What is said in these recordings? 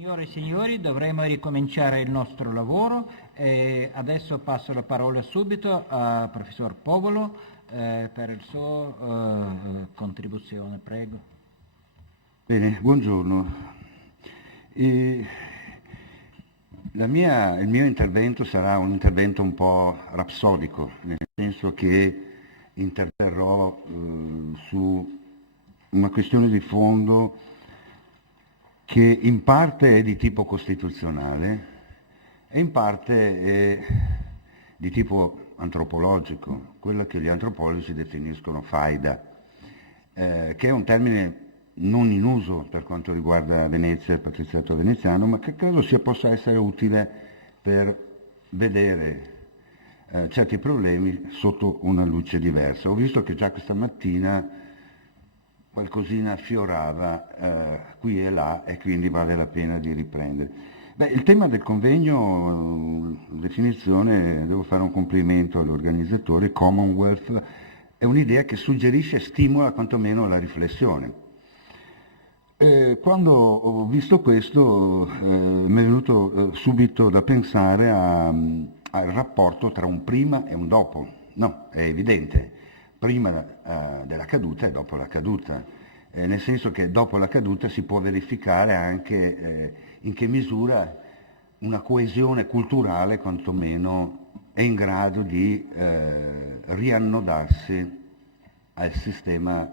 Signore e signori, dovremo ricominciare il nostro lavoro e adesso passo la parola subito al professor Povolo per il suo contribuzione, prego. Bene, buongiorno. E il mio intervento sarà un intervento un po' rapsodico, nel senso che interverrò su una questione di fondo che in parte è di tipo costituzionale e in parte è di tipo antropologico, quello che gli antropologi definiscono faida, che è un termine non in uso per quanto riguarda Venezia e il patriziato veneziano, ma che credo possa essere utile per vedere certi problemi sotto una luce diversa. Ho visto che già questa mattina qualcosina affiorava qui e là e quindi vale la pena di riprendere. Il tema del convegno, definizione, devo fare un complimento all'organizzatore, Commonwealth, è un'idea che suggerisce e stimola quantomeno la riflessione. Quando ho visto questo mi è venuto subito da pensare al rapporto tra un prima e un dopo. No, è evidente, prima della caduta e dopo la caduta, nel senso che dopo la caduta si può verificare anche in che misura una coesione culturale quantomeno è in grado di riannodarsi al sistema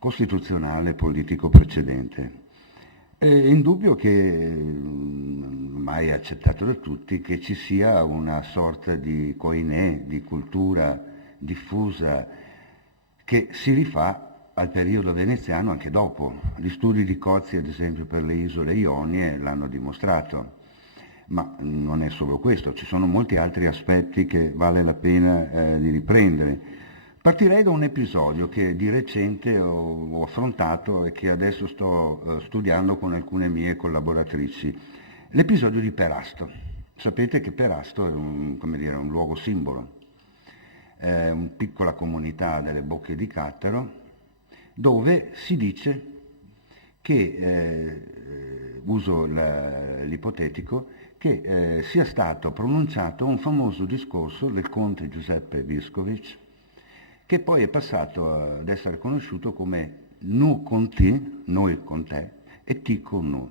costituzionale politico precedente. È indubbio che, ormai è accettato da tutti, che ci sia una sorta di koiné, di cultura diffusa che si rifà al periodo veneziano anche dopo. Gli studi di Cozzi, ad esempio, per le isole Ionie l'hanno dimostrato. Ma non è solo questo, ci sono molti altri aspetti che vale la pena di riprendere. Partirei da un episodio che di recente ho affrontato e che adesso sto studiando con alcune mie collaboratrici. L'episodio di Perasto. Sapete che Perasto è un luogo simbolo, è una piccola comunità delle Bocche di Cattaro, dove si dice che, uso l'ipotetico, che sia stato pronunciato un famoso discorso del conte Giuseppe Viscovic, che poi è passato ad essere conosciuto come nu con te, noi con te, e ti con noi,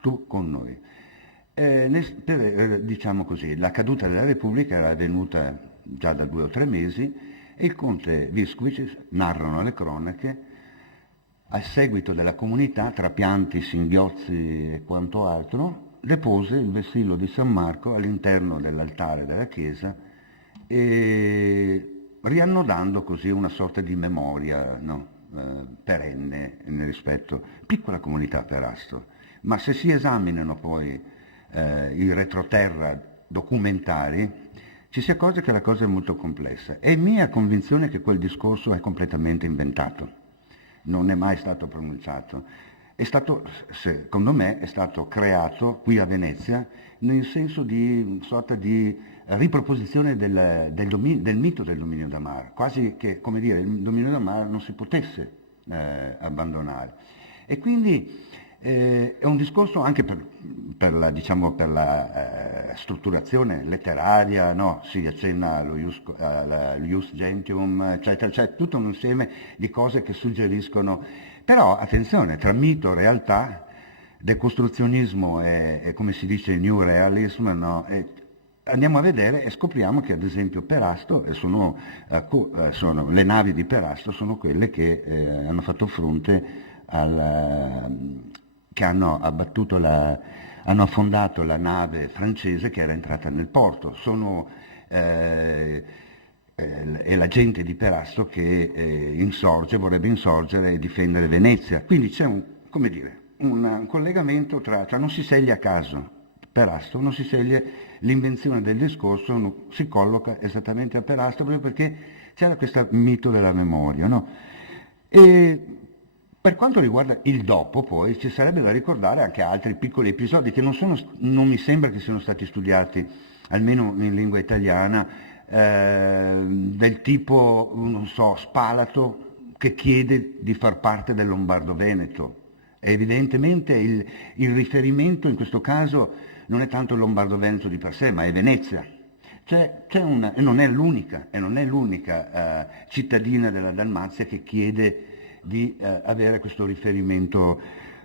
tu con noi. Diciamo così, la caduta della Repubblica era avvenuta già da 2 o 3 mesi e il conte Viscovic, narrano le cronache, a seguito della comunità, tra pianti, singhiozzi e quanto altro, depose il vessillo di San Marco all'interno dell'altare della chiesa e riannodando così una sorta di memoria, no? Perenne nel rispetto. Piccola comunità Perasto, ma se si esaminano poi i retroterra documentari ci si accorge che la cosa è molto complessa. È mia convinzione che quel discorso è completamente inventato, non è mai stato pronunciato. È stato, secondo me, è stato creato qui a Venezia nel senso di una sorta di riproposizione del mito del dominio da mare, quasi che, come dire, il dominio da mare non si potesse abbandonare. E quindi è un discorso anche per la strutturazione letteraria, no? Si accenna allo ius gentium, eccetera, c'è tutto un insieme di cose che suggeriscono. Però, attenzione, tra mito e realtà, decostruzionismo e come si dice, new realism, no? Andiamo a vedere e scopriamo che ad esempio Perasto, le navi di Perasto sono quelle che hanno fatto fronte che hanno affondato la nave francese che era entrata nel porto. È la gente di Perasto che vorrebbe insorgere e difendere Venezia. Quindi c'è un collegamento tra non si sceglie a caso Perasto, non si sceglie l'invenzione del discorso, si colloca esattamente a Perasto proprio perché c'era questo mito della memoria, no? E per quanto riguarda il dopo, poi, ci sarebbe da ricordare anche altri piccoli episodi che non mi sembra che siano stati studiati, almeno in lingua italiana, del tipo, non so, Spalato che chiede di far parte del Lombardo-Veneto. Evidentemente il riferimento in questo caso non è tanto il Lombardo-Veneto di per sé, ma è Venezia. E non è l'unica cittadina della Dalmazia che chiede di avere questo riferimento.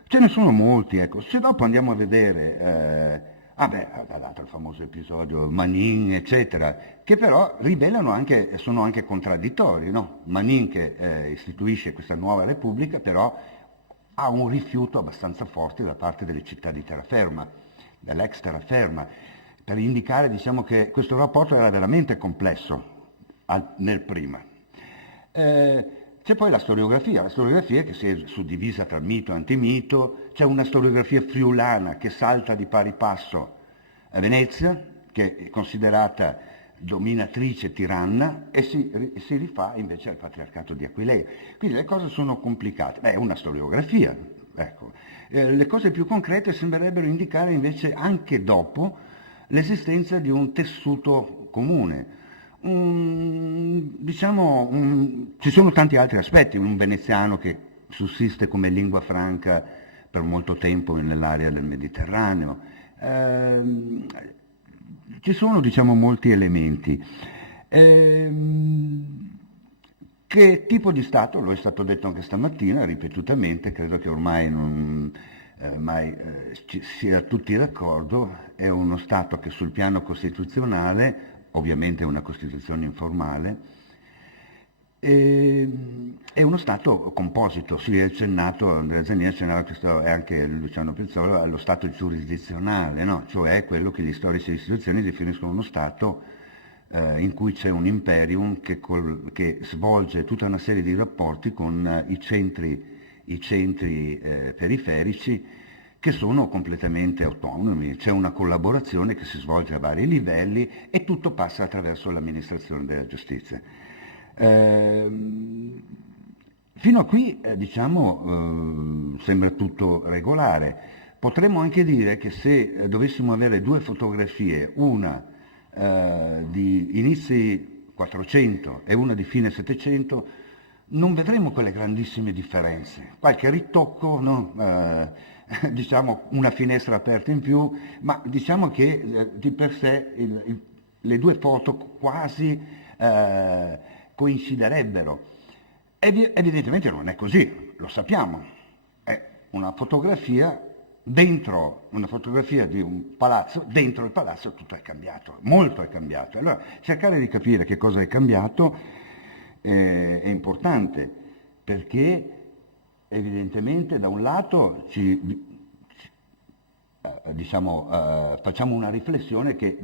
Ce ne sono molti, ecco. Se dopo andiamo a vedere, dato il famoso episodio Manin, eccetera, che però rivelano anche, sono anche contraddittori, no? Manin che istituisce questa nuova repubblica, però ha un rifiuto abbastanza forte da parte delle città di terraferma, dell'ex terraferma, per indicare, diciamo, che questo rapporto era veramente complesso nel prima. C'è poi la storiografia che si è suddivisa tra mito e antimito, c'è una storiografia friulana che salta di pari passo a Venezia, che è considerata dominatrice tiranna, e si rifà invece al patriarcato di Aquileia. Quindi le cose sono complicate. È una storiografia, ecco. Le cose più concrete sembrerebbero indicare invece anche dopo l'esistenza di un tessuto comune. Ci sono tanti altri aspetti, un veneziano che sussiste come lingua franca per molto tempo nell'area del Mediterraneo. Ci sono, diciamo, molti elementi. Che tipo di Stato? Lo è stato detto anche stamattina, ripetutamente, credo che ormai sia tutti d'accordo, è uno Stato che sul piano costituzionale, ovviamente è una Costituzione informale, è uno Stato composito. Si è accennato, Andrea Zanini ha accennato, questo è anche Luciano Pizzolo, allo Stato giurisdizionale, no? Cioè quello che gli storici delle istituzioni definiscono uno Stato in cui c'è un imperium che svolge tutta una serie di rapporti con i centri periferici, che sono completamente autonomi. C'è una collaborazione che si svolge a vari livelli e tutto passa attraverso l'amministrazione della giustizia. Fino a qui, sembra tutto regolare. Potremmo anche dire che se dovessimo avere due fotografie, una di inizi 400 e una di fine 700, non vedremo quelle grandissime differenze. Qualche ritocco, no? Diciamo una finestra aperta in più, ma diciamo che di per sé le due foto quasi coinciderebbero. Evidentemente non è così, lo sappiamo. È una fotografia di un palazzo, dentro il palazzo tutto è cambiato, molto è cambiato. Allora cercare di capire che cosa è cambiato è importante, perché evidentemente da un lato facciamo una riflessione che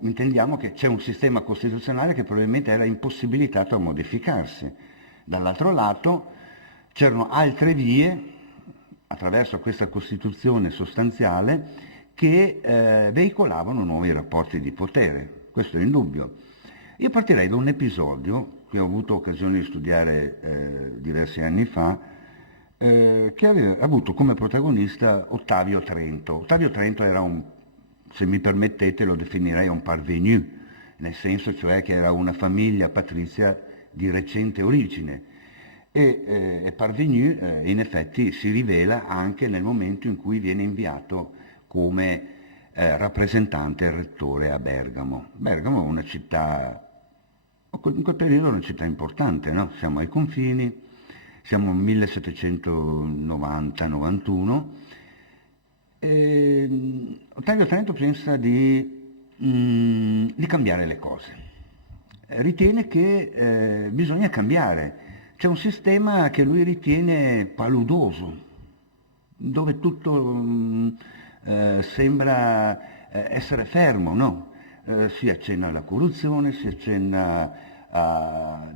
intendiamo che c'è un sistema costituzionale che probabilmente era impossibilitato a modificarsi. Dall'altro lato c'erano altre vie attraverso questa Costituzione sostanziale che veicolavano nuovi rapporti di potere, questo è indubbio. Io partirei da un episodio che ho avuto occasione di studiare diversi anni fa, che aveva avuto come protagonista Ottavio Trento. Ottavio Trento era se mi permettete lo definirei un parvenu, nel senso cioè che era una famiglia patrizia di recente origine, e parvenu in effetti si rivela anche nel momento in cui viene inviato come rappresentante rettore a Bergamo. Bergamo è una città, in quel periodo una città importante, no? Siamo ai confini, siamo nel 1790-91, Ottavio Trento pensa di cambiare le cose, ritiene che bisogna cambiare. C'è un sistema che lui ritiene paludoso, dove tutto sembra essere fermo, no? Si accenna alla corruzione, si accenna a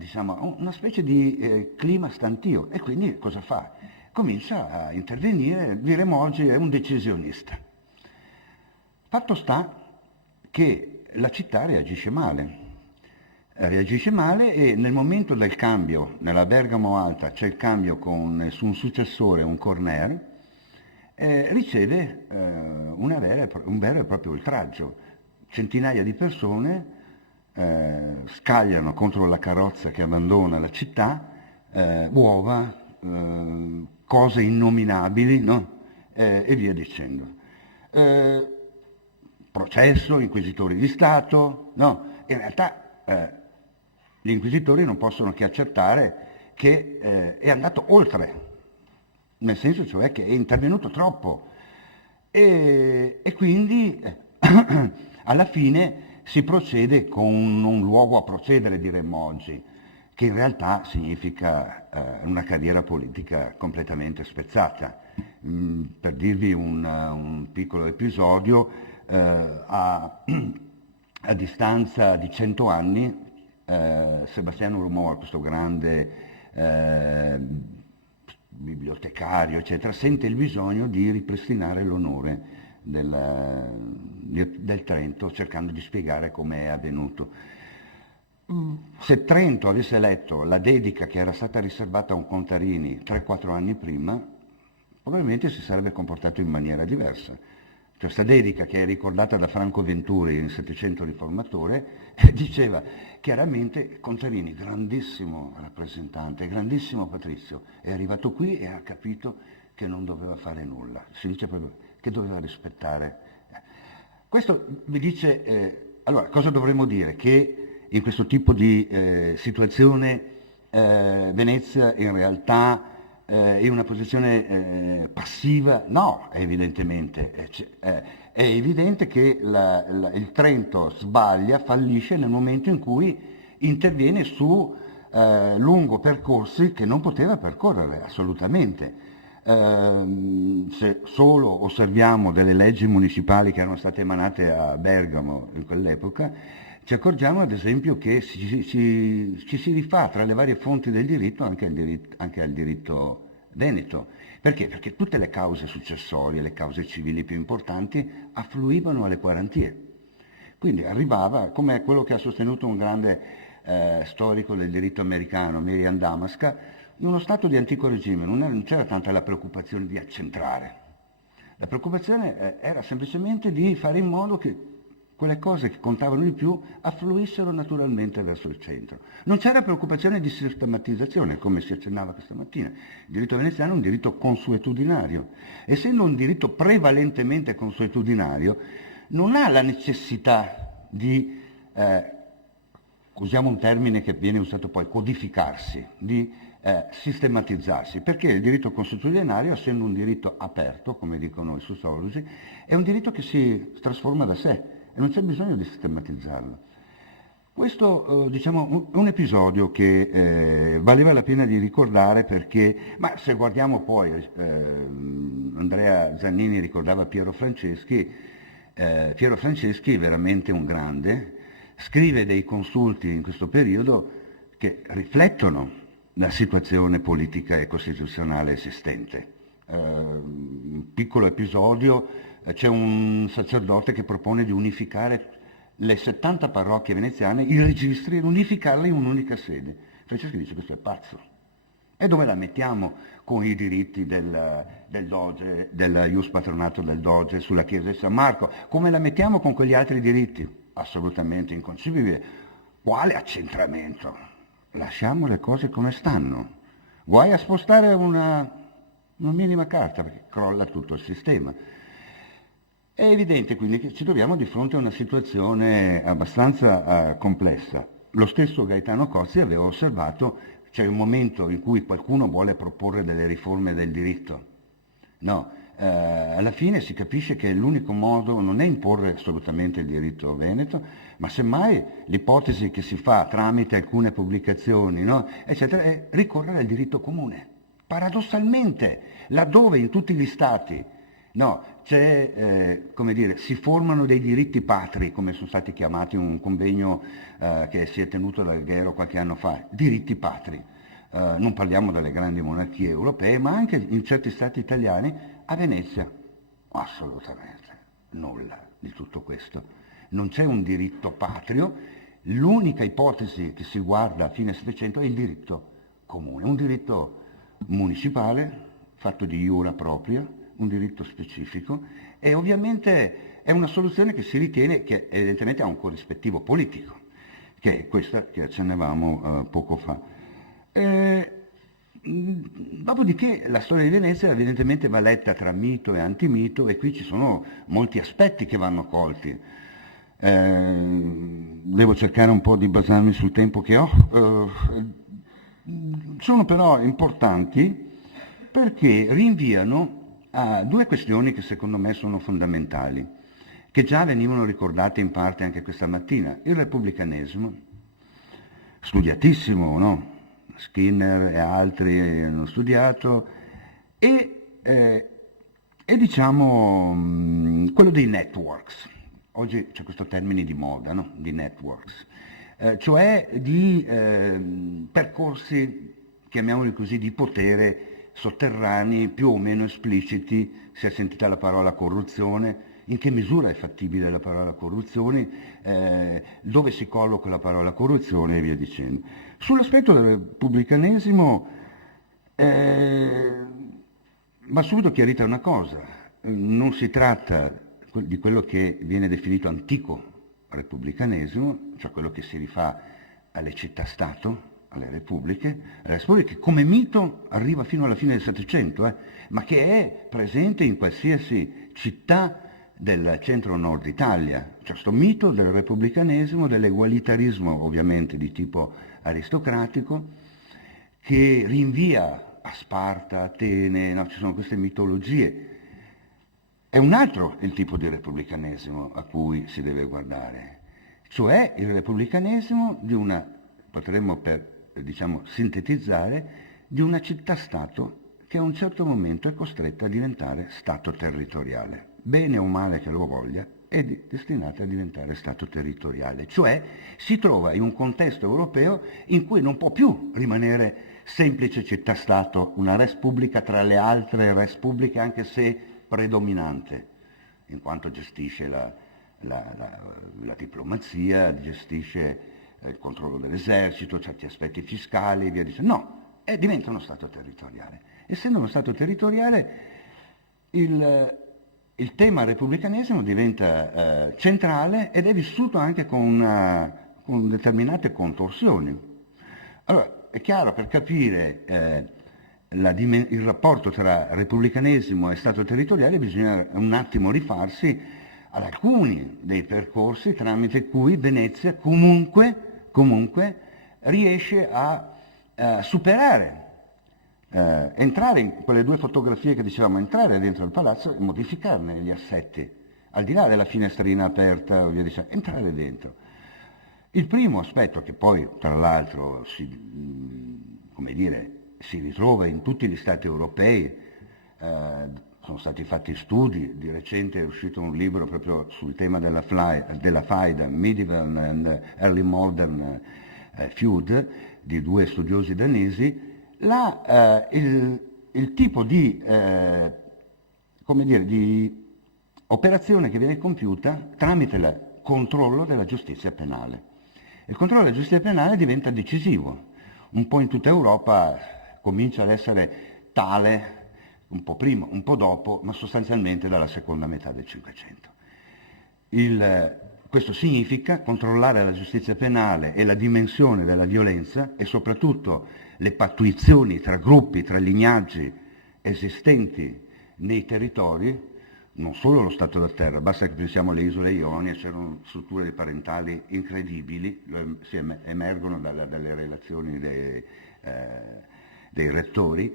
una specie di clima stantio, e quindi cosa fa? Comincia a intervenire, diremo oggi è un decisionista. Fatto sta che la città reagisce male e nel momento del cambio, nella Bergamo Alta c'è il cambio su un successore, un Corner, riceve un vero e proprio oltraggio. Centinaia di persone scagliano contro la carrozza che abbandona la città, uova, cose innominabili, no? E via dicendo. Processo, inquisitori di Stato, no? In realtà gli inquisitori non possono che accertare che è andato oltre, nel senso cioè che è intervenuto troppo e quindi alla fine si procede con un luogo a procedere, diremmo oggi, che in realtà significa una carriera politica completamente spezzata. Per dirvi un piccolo episodio, a distanza di 100 anni, Sebastiano Rumor, questo grande bibliotecario, eccetera, sente il bisogno di ripristinare l'onore del Trento, cercando di spiegare come è avvenuto. Se Trento avesse letto la dedica che era stata riservata a un Contarini 3-4 anni prima, probabilmente si sarebbe comportato in maniera diversa. Questa dedica, che è ricordata da Franco Venturi in 700 Riformatore, diceva chiaramente: Contarini, grandissimo rappresentante, grandissimo patrizio, è arrivato qui e ha capito che non doveva fare nulla, si dice proprio che doveva rispettare. Questo vi dice, allora, cosa dovremmo dire? Che in questo tipo di situazione Venezia in realtà è una posizione passiva? No, evidentemente. È evidente che il Trento sbaglia, fallisce nel momento in cui interviene su lungo percorsi che non poteva percorrere assolutamente. Se solo osserviamo delle leggi municipali che erano state emanate a Bergamo in quell'epoca, ci accorgiamo ad esempio che ci si rifà tra le varie fonti del diritto anche al diritto veneto. Perché? Perché tutte le cause successorie, le cause civili più importanti, affluivano alle quarantie. Quindi arrivava, come quello che ha sostenuto un grande storico del diritto americano, Miriam Damasca, in uno stato di antico regime non c'era tanta la preoccupazione di accentrare. La preoccupazione era semplicemente di fare in modo che quelle cose che contavano di più affluissero naturalmente verso il centro. Non c'era preoccupazione di sistematizzazione, come si accennava questa mattina. Il diritto veneziano è un diritto consuetudinario. Essendo un diritto prevalentemente consuetudinario, non ha la necessità di, usiamo un termine che viene usato poi, codificarsi, di sistematizzarsi, perché il diritto consuetudinario, essendo un diritto aperto, come dicono i sociologi, è un diritto che si trasforma da sé e non c'è bisogno di sistematizzarlo. Questo diciamo un episodio che valeva la pena di ricordare, perché, ma se guardiamo poi, Andrea Zannini ricordava Piero Franceschi è veramente un grande, scrive dei consulti in questo periodo che riflettono la situazione politica e costituzionale esistente. Un piccolo episodio, c'è un sacerdote che propone di unificare le 70 parrocchie veneziane, i registri, e unificarle in un'unica sede. Franceschi dice: questo è pazzo. E dove la mettiamo con i diritti del Doge, del ius patronato del Doge sulla chiesa di San Marco? Come la mettiamo con quegli altri diritti? Assolutamente inconcepibile. Quale accentramento? Lasciamo le cose come stanno. Guai a spostare una minima carta, perché crolla tutto il sistema. È evidente quindi che ci troviamo di fronte a una situazione abbastanza complessa. Lo stesso Gaetano Cozzi aveva osservato: c'è un momento in cui qualcuno vuole proporre delle riforme del diritto. No, alla fine si capisce che l'unico modo non è imporre assolutamente il diritto veneto, ma semmai l'ipotesi che si fa tramite alcune pubblicazioni, no, eccetera, è ricorrere al diritto comune. Paradossalmente, laddove in tutti gli stati come dire, si formano dei diritti patri, come sono stati chiamati in un convegno che si è tenuto ad Alghero qualche anno fa, diritti patri. Non parliamo delle grandi monarchie europee, ma anche in certi stati italiani. A Venezia assolutamente nulla di tutto questo. Non c'è un diritto patrio, l'unica ipotesi che si guarda a fine Settecento è il diritto comune, un diritto municipale fatto di iura propria, un diritto specifico, e ovviamente è una soluzione che si ritiene che evidentemente ha un corrispettivo politico, che è questa che accennavamo poco fa. Dopodiché la storia di Venezia evidentemente va letta tra mito e antimito e qui ci sono molti aspetti che vanno colti. Devo cercare un po' di basarmi sul tempo che ho. Sono però importanti perché rinviano a due questioni che secondo me sono fondamentali, che già venivano ricordate in parte anche questa mattina. Il repubblicanesimo, studiatissimo, no? Skinner e altri hanno studiato, e diciamo quello dei networks. Oggi c'è questo termine di moda, no? Di networks, cioè di percorsi, chiamiamoli così, di potere sotterranei più o meno espliciti. Si è sentita la parola corruzione. In che misura è fattibile la parola corruzione, dove si colloca la parola corruzione e via dicendo. Sull'aspetto del repubblicanesimo va subito chiarita una cosa: non si tratta di quello che viene definito antico repubblicanesimo, cioè quello che si rifà alle città-stato, alle repubbliche come mito arriva fino alla fine del Settecento, ma che è presente in qualsiasi città del centro-nord Italia. Cioè questo mito del repubblicanesimo, dell'egualitarismo ovviamente di tipo aristocratico, che rinvia a Sparta, Atene, no? Ci sono queste mitologie. È un altro il tipo di repubblicanesimo a cui si deve guardare, cioè il repubblicanesimo di una, potremmo sintetizzare, di una città-stato che a un certo momento è costretta a diventare stato territoriale. Bene o male che lo voglia, è destinata a diventare stato territoriale, cioè si trova in un contesto europeo in cui non può più rimanere semplice città-stato, una res publica tra le altre res pubbliche, anche se predominante, in quanto gestisce la diplomazia, gestisce il controllo dell'esercito, certi aspetti fiscali e via dicendo. No, diventa uno Stato territoriale. Essendo uno Stato territoriale, il tema repubblicanesimo diventa centrale ed è vissuto anche con determinate contorsioni. Allora, è chiaro, per capire il rapporto tra repubblicanesimo e Stato territoriale bisogna un attimo rifarsi ad alcuni dei percorsi tramite cui Venezia comunque riesce a superare, entrare in quelle due fotografie che dicevamo, entrare dentro il palazzo e modificarne gli assetti, al di là della finestrina aperta, via dicendo, entrare dentro. Il primo aspetto, che poi tra l'altro si ritrova in tutti gli stati europei, sono stati fatti studi, di recente è uscito un libro proprio sul tema della faida, Medieval and Early Modern Feud, di due studiosi danesi. Il tipo di operazione che viene compiuta tramite il controllo della giustizia penale. Il controllo della giustizia penale diventa decisivo, un po' in tutta Europa comincia ad essere tale, un po' prima, un po' dopo, ma sostanzialmente dalla seconda metà del Cinquecento. Questo significa controllare la giustizia penale e la dimensione della violenza e soprattutto le pattuizioni tra gruppi, tra lignaggi esistenti nei territori, non solo lo Stato da terra, basta che pensiamo alle isole Ionie, c'erano strutture parentali incredibili, si emergono dalle relazioni dei rettori,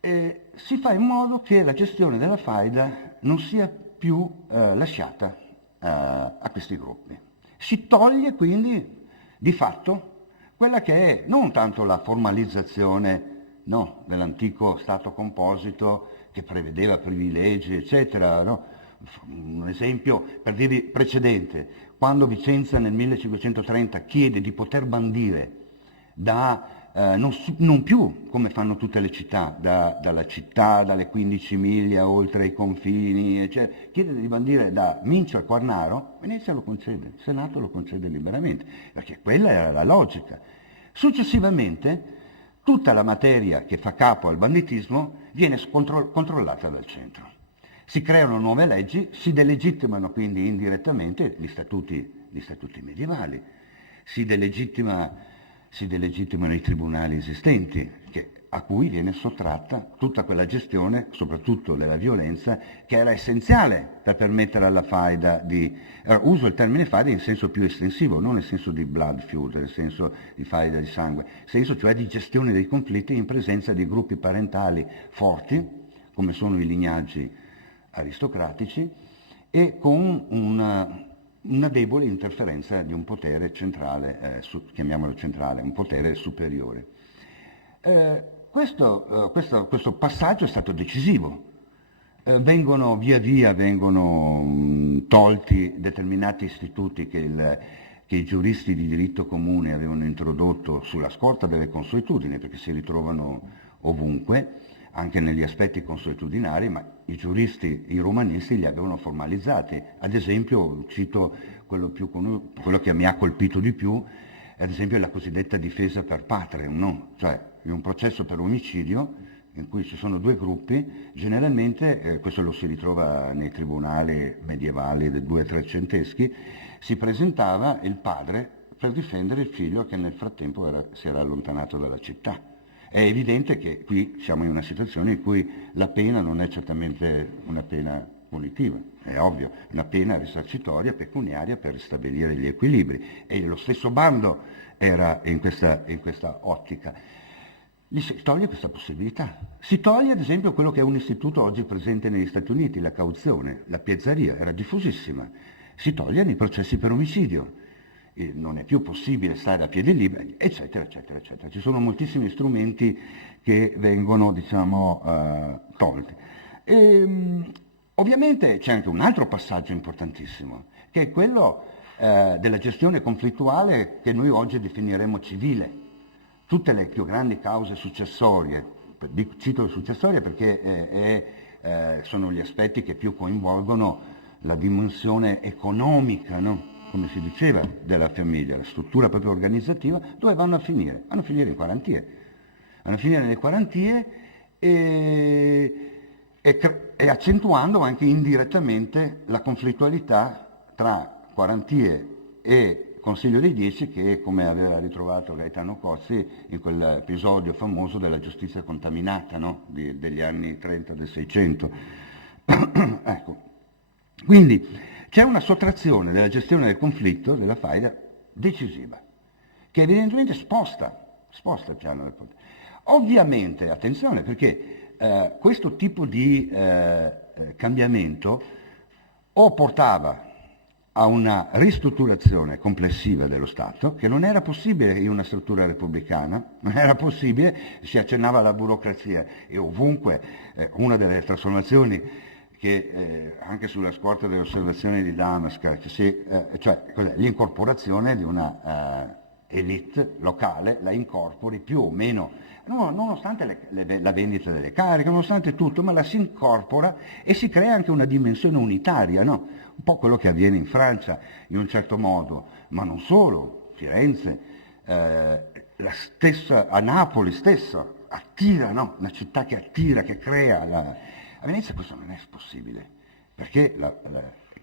e si fa in modo che la gestione della faida non sia più lasciata a questi gruppi. Si toglie quindi di fatto quella che è non tanto la formalizzazione dell'antico Stato composito che prevedeva privilegi, eccetera. No? Un esempio per dirvi precedente, quando Vicenza nel 1530 chiede di poter bandire non più come fanno tutte le città, dalla città, dalle 15 miglia oltre i confini, eccetera, chiede di bandire da Mincio a Quarnaro, Venezia lo concede, il Senato lo concede liberamente, perché quella era la logica. Successivamente tutta la materia che fa capo al banditismo viene controllata dal centro. Si creano nuove leggi, si delegittimano quindi indirettamente gli statuti medievali, si delegittimano i tribunali esistenti, che a cui viene sottratta tutta quella gestione, soprattutto della violenza, che era essenziale per permettere alla faida di... uso il termine faida in senso più estensivo, non nel senso di blood feud, nel senso di faida di sangue, nel senso cioè di gestione dei conflitti in presenza di gruppi parentali forti, come sono i lignaggi aristocratici, e con una debole interferenza di un potere centrale, chiamiamolo centrale, un potere superiore. Questo passaggio è stato decisivo. Via via vengono tolti determinati istituti che i giuristi di diritto comune avevano introdotto sulla scorta delle consuetudini, perché si ritrovano ovunque, anche negli aspetti consuetudinari, ma i giuristi, i romanisti li avevano formalizzati. Ad esempio, cito quello che mi ha colpito di più, ad esempio la cosiddetta difesa per patrem, no? Cioè in un processo per omicidio in cui ci sono due gruppi, generalmente, questo lo si ritrova nei tribunali medievali del 200-300, si presentava il padre per difendere il figlio che nel frattempo si era allontanato dalla città. È evidente che qui siamo in una situazione in cui la pena non è certamente una pena punitiva, è ovvio, una pena risarcitoria, pecuniaria per ristabilire gli equilibri, e lo stesso bando era in questa ottica. Si toglie questa possibilità. Si toglie ad esempio quello che è un istituto oggi presente negli Stati Uniti, la cauzione, la piazzaria, era diffusissima. Si toglie nei processi per omicidio. Non è più possibile stare a piedi liberi, eccetera, eccetera, eccetera. Ci sono moltissimi strumenti che vengono, tolti. Ovviamente c'è anche un altro passaggio importantissimo, che è quello della gestione conflittuale che noi oggi definiremo civile. Tutte le più grandi cause successorie, cito le successorie perché sono gli aspetti che più coinvolgono la dimensione economica, no? Come si diceva, della famiglia, la struttura proprio organizzativa, dove vanno a finire? Vanno a finire in quarantie. Vanno a finire nelle quarantie e accentuando anche indirettamente la conflittualità tra quarantie e Consiglio dei Dieci, che come aveva ritrovato Gaetano Cozzi in quell'episodio famoso della giustizia contaminata, no? Degli anni 30 del 600. Ecco. Quindi c'è una sottrazione della gestione del conflitto, della faida, decisiva, che evidentemente sposta il piano del potere. Ovviamente, attenzione, perché questo tipo di cambiamento o portava a una ristrutturazione complessiva dello Stato, che non era possibile in una struttura repubblicana, non era possibile, si accennava alla burocrazia, e ovunque una delle trasformazioni che anche sulla scorta delle osservazioni di Damask, cioè l'incorporazione di una elite locale, la incorpori più o meno, nonostante la vendita delle cariche, nonostante tutto, ma la si incorpora e si crea anche una dimensione unitaria, no? Un po' quello che avviene in Francia in un certo modo, ma non solo, Firenze, la stessa, a Napoli stessa, attira, no? Una città che attira, che crea. A Venezia questo non è possibile, perché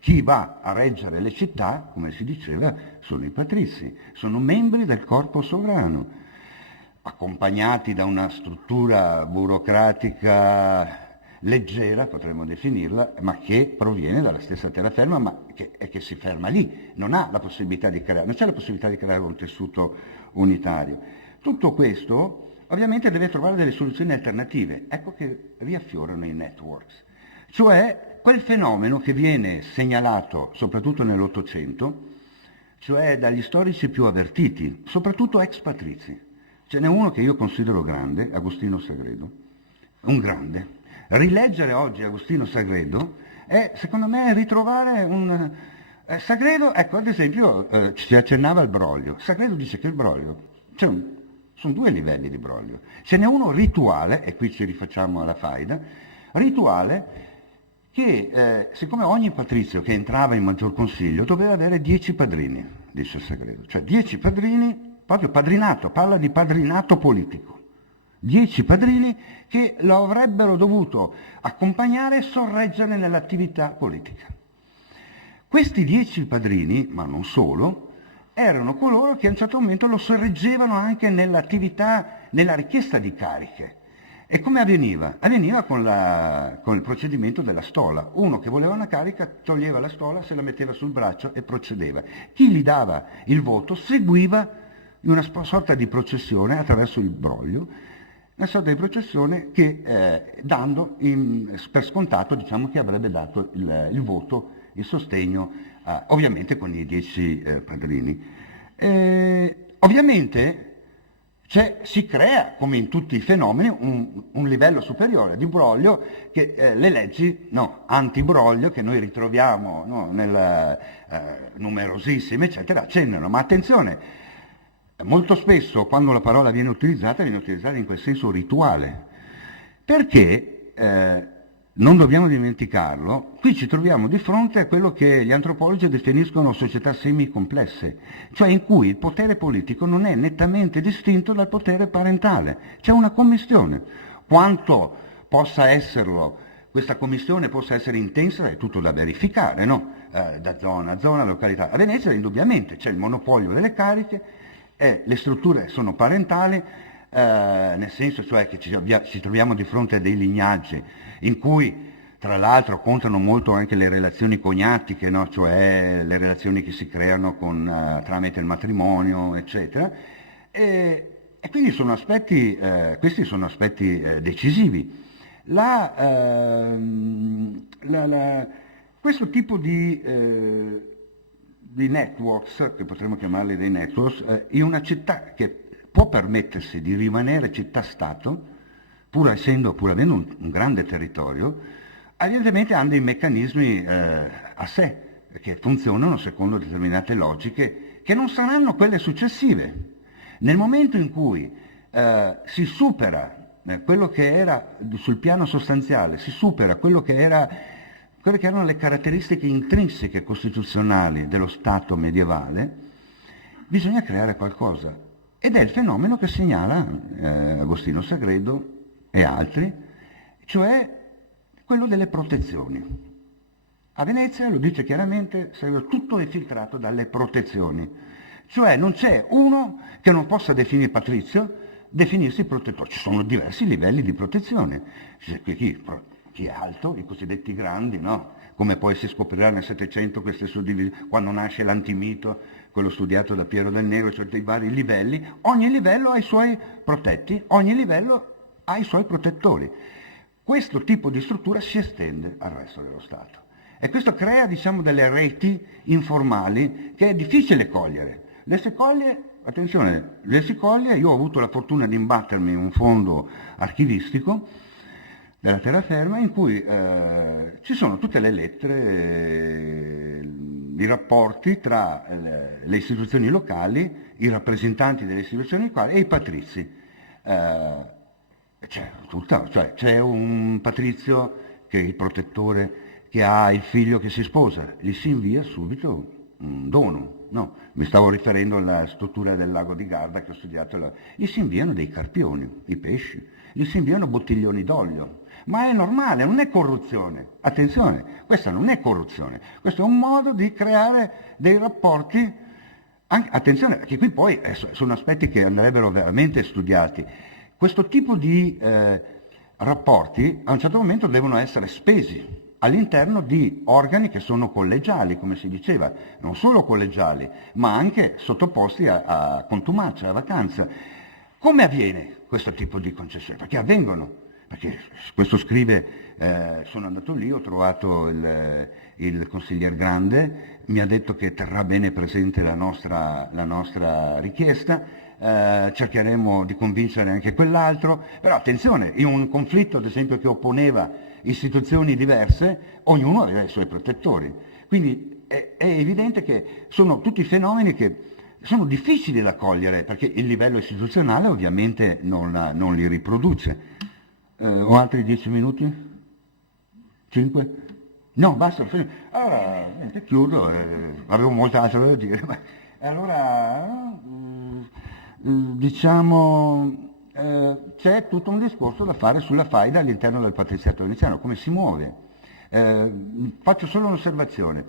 chi va a reggere le città, come si diceva, sono i patrizi, sono membri del corpo sovrano, accompagnati da una struttura burocratica leggera, potremmo definirla, ma che proviene dalla stessa terraferma, ma che si ferma lì, non c'è la possibilità di creare un tessuto unitario. Tutto questo ovviamente deve trovare delle soluzioni alternative, ecco che riaffiorano i networks, cioè quel fenomeno che viene segnalato soprattutto nell'Ottocento, cioè dagli storici più avvertiti, soprattutto ex patrizi. Ce n'è uno che io considero grande, Agostino Sagredo, un grande. Rileggere oggi Agostino Sagredo è, secondo me, ritrovare un... Sagredo, ecco, ad esempio, ci accennava al broglio. Sagredo dice che il broglio, sono due livelli di broglio. Ce n'è uno rituale, e qui ci rifacciamo alla faida, rituale che, siccome ogni patrizio che entrava in maggior consiglio doveva avere 10 padrini, dice Sagredo, cioè 10 padrini, proprio padrinato, parla di padrinato politico. 10 padrini che lo avrebbero dovuto accompagnare e sorreggere nell'attività politica. Questi 10 padrini, ma non solo, erano coloro che a un certo momento lo sorreggevano anche nell'attività nella richiesta di cariche. E come avveniva? Avveniva con il procedimento della stola. Uno che voleva una carica toglieva la stola, se la metteva sul braccio e procedeva. Chi gli dava il voto seguiva una sorta di processione attraverso il broglio, una sorta di processione che dando per scontato, diciamo, che avrebbe dato il voto, il sostegno, ovviamente con i 10 padrini. Ovviamente si crea, come in tutti i fenomeni, un livello superiore di broglio che le leggi anti-broglio che noi ritroviamo numerosissime, eccetera, accendono. Ma attenzione, molto spesso quando la parola viene utilizzata in quel senso rituale, perché non dobbiamo dimenticarlo, qui ci troviamo di fronte a quello che gli antropologi definiscono società semicomplesse, cioè in cui il potere politico non è nettamente distinto dal potere parentale, c'è una commistione. Quanto possa esserlo, questa commistione possa essere intensa è tutto da verificare, no? Da zona a zona, località. A Venezia indubbiamente c'è il monopolio delle cariche, le strutture sono parentali, nel senso cioè che ci troviamo di fronte a dei lignaggi in cui tra l'altro contano molto anche le relazioni cognatiche, no? Cioè le relazioni che si creano tramite il matrimonio, eccetera, e quindi questi sono aspetti decisivi. Questo tipo di networks, che potremmo chiamarli dei networks, in una città che può permettersi di rimanere città-stato, pur avendo un grande territorio, evidentemente hanno dei meccanismi a sé, che funzionano secondo determinate logiche, che non saranno quelle successive. Nel momento in cui si supera quello che era sul piano sostanziale, si supera quelle che erano le caratteristiche intrinseche costituzionali dello Stato medievale, bisogna creare qualcosa. Ed è il fenomeno che segnala Agostino Sagredo e altri, cioè quello delle protezioni. A Venezia, lo dice chiaramente, tutto è filtrato dalle protezioni. Cioè non c'è uno che non possa definire patrizio, definirsi protettore. Ci sono diversi livelli di protezione. C'è chi è alto, i cosiddetti grandi, no? Come poi si scoprirà nel Settecento queste suddivisioni, quando nasce l'antimito, quello studiato da Piero del Negro, cioè dei vari livelli. Ogni livello ha i suoi protetti, ogni livello ha i suoi protettori. Questo tipo di struttura si estende al resto dello Stato. E questo crea, diciamo, delle reti informali che è difficile cogliere. Le si coglie, attenzione, io ho avuto la fortuna di imbattermi in un fondo archivistico della terraferma in cui ci sono tutte le lettere, i rapporti tra le istituzioni locali, i rappresentanti delle istituzioni locali e i patrizi. C'è un patrizio che è il protettore, che ha il figlio che si sposa, gli si invia subito un dono. No, mi stavo riferendo alla struttura del lago di Garda che ho studiato. Gli si inviano dei carpioni, i pesci, gli si inviano bottiglioni d'olio. Ma è normale, non è corruzione. Attenzione, questa non è corruzione, questo è un modo di creare dei rapporti. Attenzione, perché qui poi sono aspetti che andrebbero veramente studiati. Questo tipo di rapporti a un certo momento devono essere spesi all'interno di organi che sono collegiali, come si diceva, non solo collegiali, ma anche sottoposti a contumacia, a vacanza. Come avviene questo tipo di concessioni? Perché avvengono. Perché questo scrive, sono andato lì, ho trovato il consiglier Grande, mi ha detto che terrà bene presente la nostra richiesta, cercheremo di convincere anche quell'altro, però attenzione, in un conflitto ad esempio che opponeva istituzioni diverse, ognuno aveva i suoi protettori. Quindi è evidente che sono tutti fenomeni che sono difficili da cogliere, perché il livello istituzionale ovviamente non li riproduce. Ho altri 10 minuti? 5? No, basta. Allora, chiudo, avevo molto altro da dire. Allora, diciamo, c'è tutto un discorso da fare sulla faida all'interno del patriziato veneziano, come si muove. Faccio solo un'osservazione.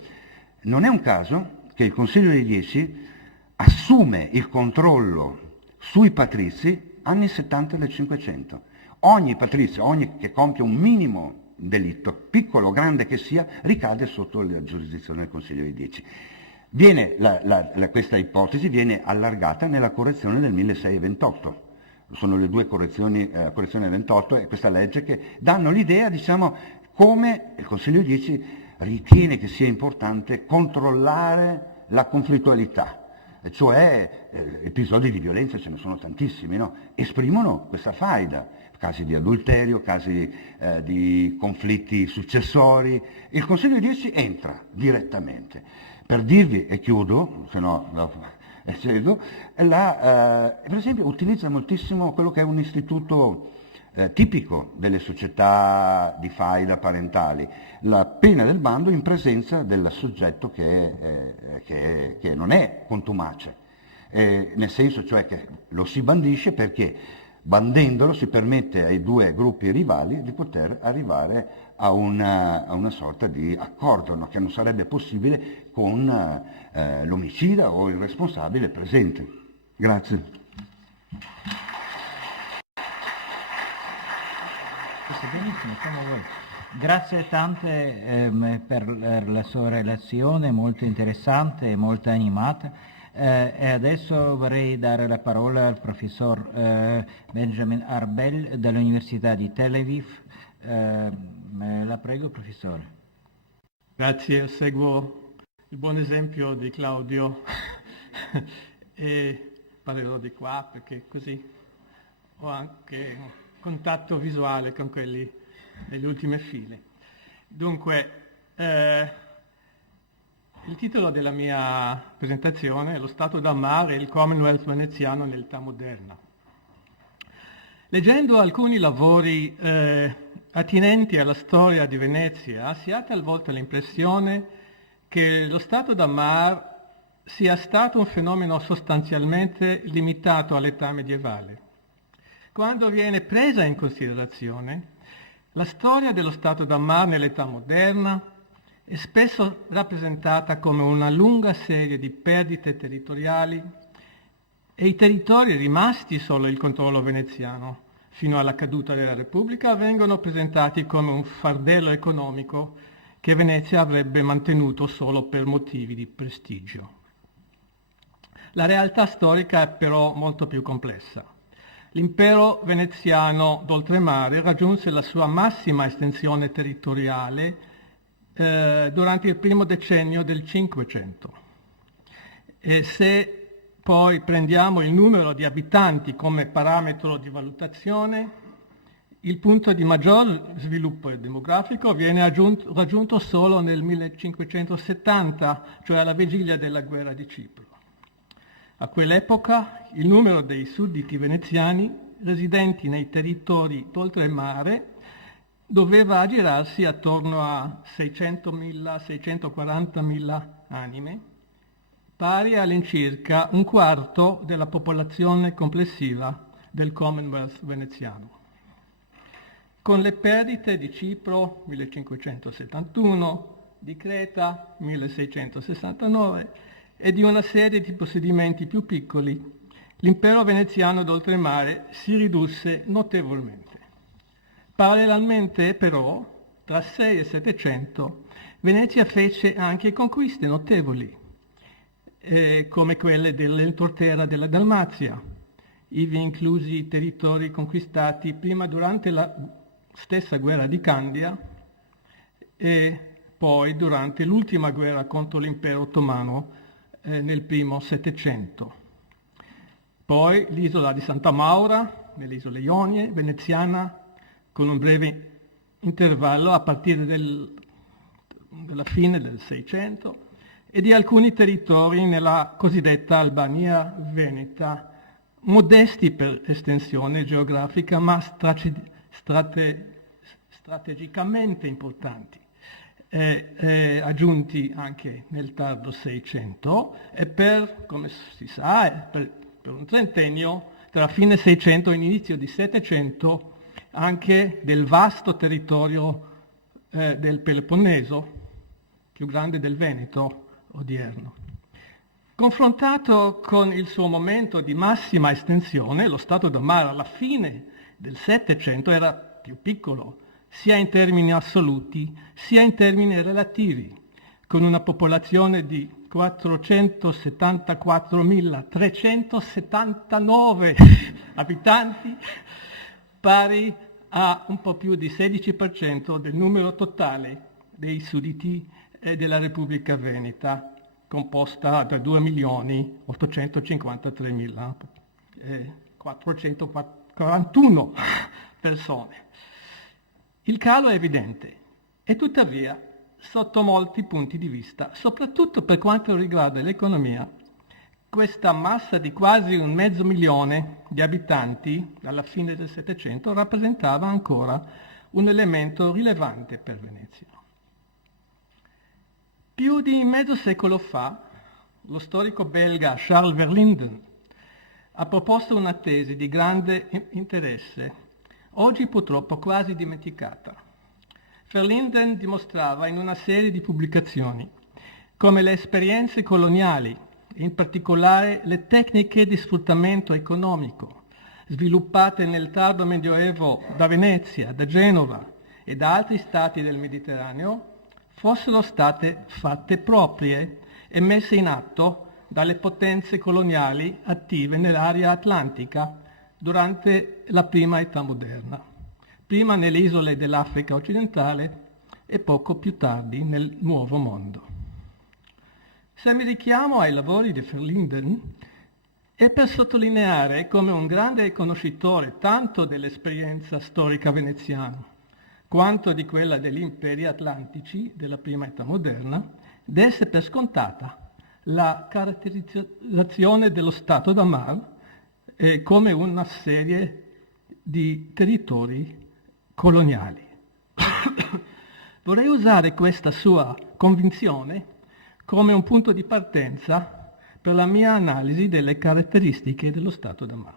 Non è un caso che il Consiglio dei 10 assume il controllo sui patrizi anni 70 del 500. Ogni patrizio, ogni che compie un minimo delitto, piccolo o grande che sia, ricade sotto la giurisdizione del Consiglio dei 10. Questa ipotesi viene allargata nella correzione del 1628. Sono le due correzioni, correzione 28 e questa legge, che danno l'idea, diciamo, come il Consiglio dei 10 ritiene che sia importante controllare la conflittualità, cioè episodi di violenza ce ne sono tantissimi, no? Esprimono questa faida, casi di adulterio, casi di conflitti successori. Il Consiglio dei 10 entra direttamente. Per dirvi, e chiudo, se no cedo, per esempio utilizza moltissimo quello che è un istituto tipico delle società di faida parentali, la pena del bando in presenza del soggetto che non è contumace, nel senso cioè che lo si bandisce perché bandendolo si permette ai due gruppi rivali di poter arrivare a una sorta di accordo, no? Che non sarebbe possibile con l'omicida o il responsabile presente. Grazie. Benissimo, come vuoi. Grazie tante per la sua relazione, molto interessante e molto animata. E adesso vorrei dare la parola al professor Benjamin Arbel dell'Università di Tel Aviv. La prego, professore. Grazie, seguo il buon esempio di Claudio e parlerò di qua perché così ho anche contatto visuale con quelli nelle ultime file. Dunque, il titolo della mia presentazione è Lo Stato da Mar e il Commonwealth veneziano nell'età moderna. Leggendo alcuni lavori attinenti alla storia di Venezia, si ha talvolta l'impressione che lo Stato da Mar sia stato un fenomeno sostanzialmente limitato all'età medievale. Quando viene presa in considerazione, la storia dello Stato da Mar nell'età moderna è spesso rappresentata come una lunga serie di perdite territoriali e i territori rimasti solo il controllo veneziano fino alla caduta della Repubblica vengono presentati come un fardello economico che Venezia avrebbe mantenuto solo per motivi di prestigio. La realtà storica è però molto più complessa. L'impero veneziano d'oltremare raggiunse la sua massima estensione territoriale durante il primo decennio del Cinquecento. E se poi prendiamo il numero di abitanti come parametro di valutazione, il punto di maggior sviluppo demografico viene raggiunto solo nel 1570, cioè alla vigilia della guerra di Cipro. A quell'epoca il numero dei sudditi veneziani residenti nei territori d'oltremare doveva aggirarsi attorno a 600.000-640.000 anime, pari all'incirca un quarto della popolazione complessiva del Commonwealth veneziano. Con le perdite di Cipro 1571, di Creta 1669 e di una serie di possedimenti più piccoli, l'impero veneziano d'oltremare si ridusse notevolmente. Parallelamente, però, tra 6 e 700, Venezia fece anche conquiste notevoli, come quelle dell'entroterra della Dalmazia, ivi inclusi i territori conquistati prima durante la stessa guerra di Candia e poi durante l'ultima guerra contro l'impero ottomano nel primo Settecento. Poi l'isola di Santa Maura, nelle isole Ionie, veneziana, con un breve intervallo a partire dalla fine del Seicento, e di alcuni territori nella cosiddetta Albania veneta, modesti per estensione geografica ma strategicamente importanti, aggiunti anche nel tardo Seicento e come si sa, per un trentennio tra fine Seicento e inizio di Settecento anche del vasto territorio del Peloponneso, più grande del Veneto odierno. Confrontato con il suo momento di massima estensione, lo Stato da mare alla fine del Settecento era più piccolo, sia in termini assoluti, sia in termini relativi, con una popolazione di 474.379 abitanti, pari a un po' più di 16% del numero totale dei sudditi della Repubblica Veneta, composta da 2.853.441 persone. Il calo è evidente e tuttavia, sotto molti punti di vista, soprattutto per quanto riguarda l'economia, questa massa di quasi 500.000 di abitanti alla fine del Settecento rappresentava ancora un elemento rilevante per Venezia. Più di mezzo secolo fa, lo storico belga Charles Verlinden ha proposto una tesi di grande interesse, oggi purtroppo quasi dimenticata. Verlinden dimostrava in una serie di pubblicazioni come le esperienze coloniali, in particolare le tecniche di sfruttamento economico, sviluppate nel tardo Medioevo da Venezia, da Genova e da altri stati del Mediterraneo, fossero state fatte proprie e messe in atto dalle potenze coloniali attive nell'area atlantica durante la prima età moderna, prima nelle isole dell'Africa occidentale e poco più tardi nel Nuovo Mondo. Se mi richiamo ai lavori di Verlinden è per sottolineare come un grande conoscitore tanto dell'esperienza storica veneziana quanto di quella degli imperi atlantici della prima età moderna, desse per scontata la caratterizzazione dello Stato da mare come una serie di territori coloniali. Vorrei usare questa sua convinzione come un punto di partenza per la mia analisi delle caratteristiche dello Stato da mare.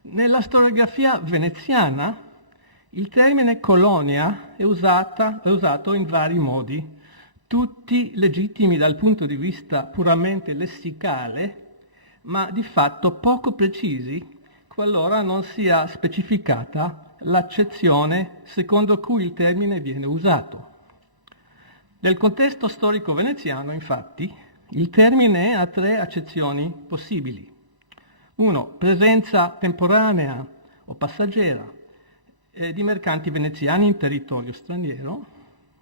Nella storiografia veneziana il termine colonia è usato in vari modi, tutti legittimi dal punto di vista puramente lessicale, ma di fatto poco precisi qualora non sia specificata l'accezione secondo cui il termine viene usato. Nel contesto storico veneziano, infatti, il termine ha 3 accezioni possibili. 1. Presenza temporanea o passeggera di mercanti veneziani in territorio straniero.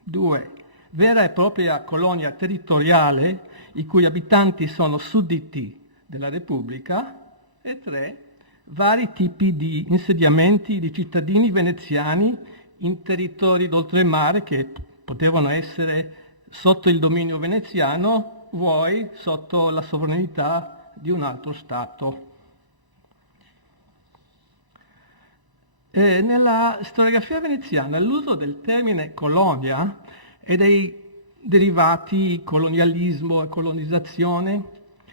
2. Vera e propria colonia territoriale i cui abitanti sono sudditi della Repubblica. E 3. Vari tipi di insediamenti di cittadini veneziani in territori d'oltremare che potevano essere sotto il dominio veneziano, vuoi sotto la sovranità di un altro Stato. Nella storiografia veneziana l'uso del termine colonia e dei derivati colonialismo e colonizzazione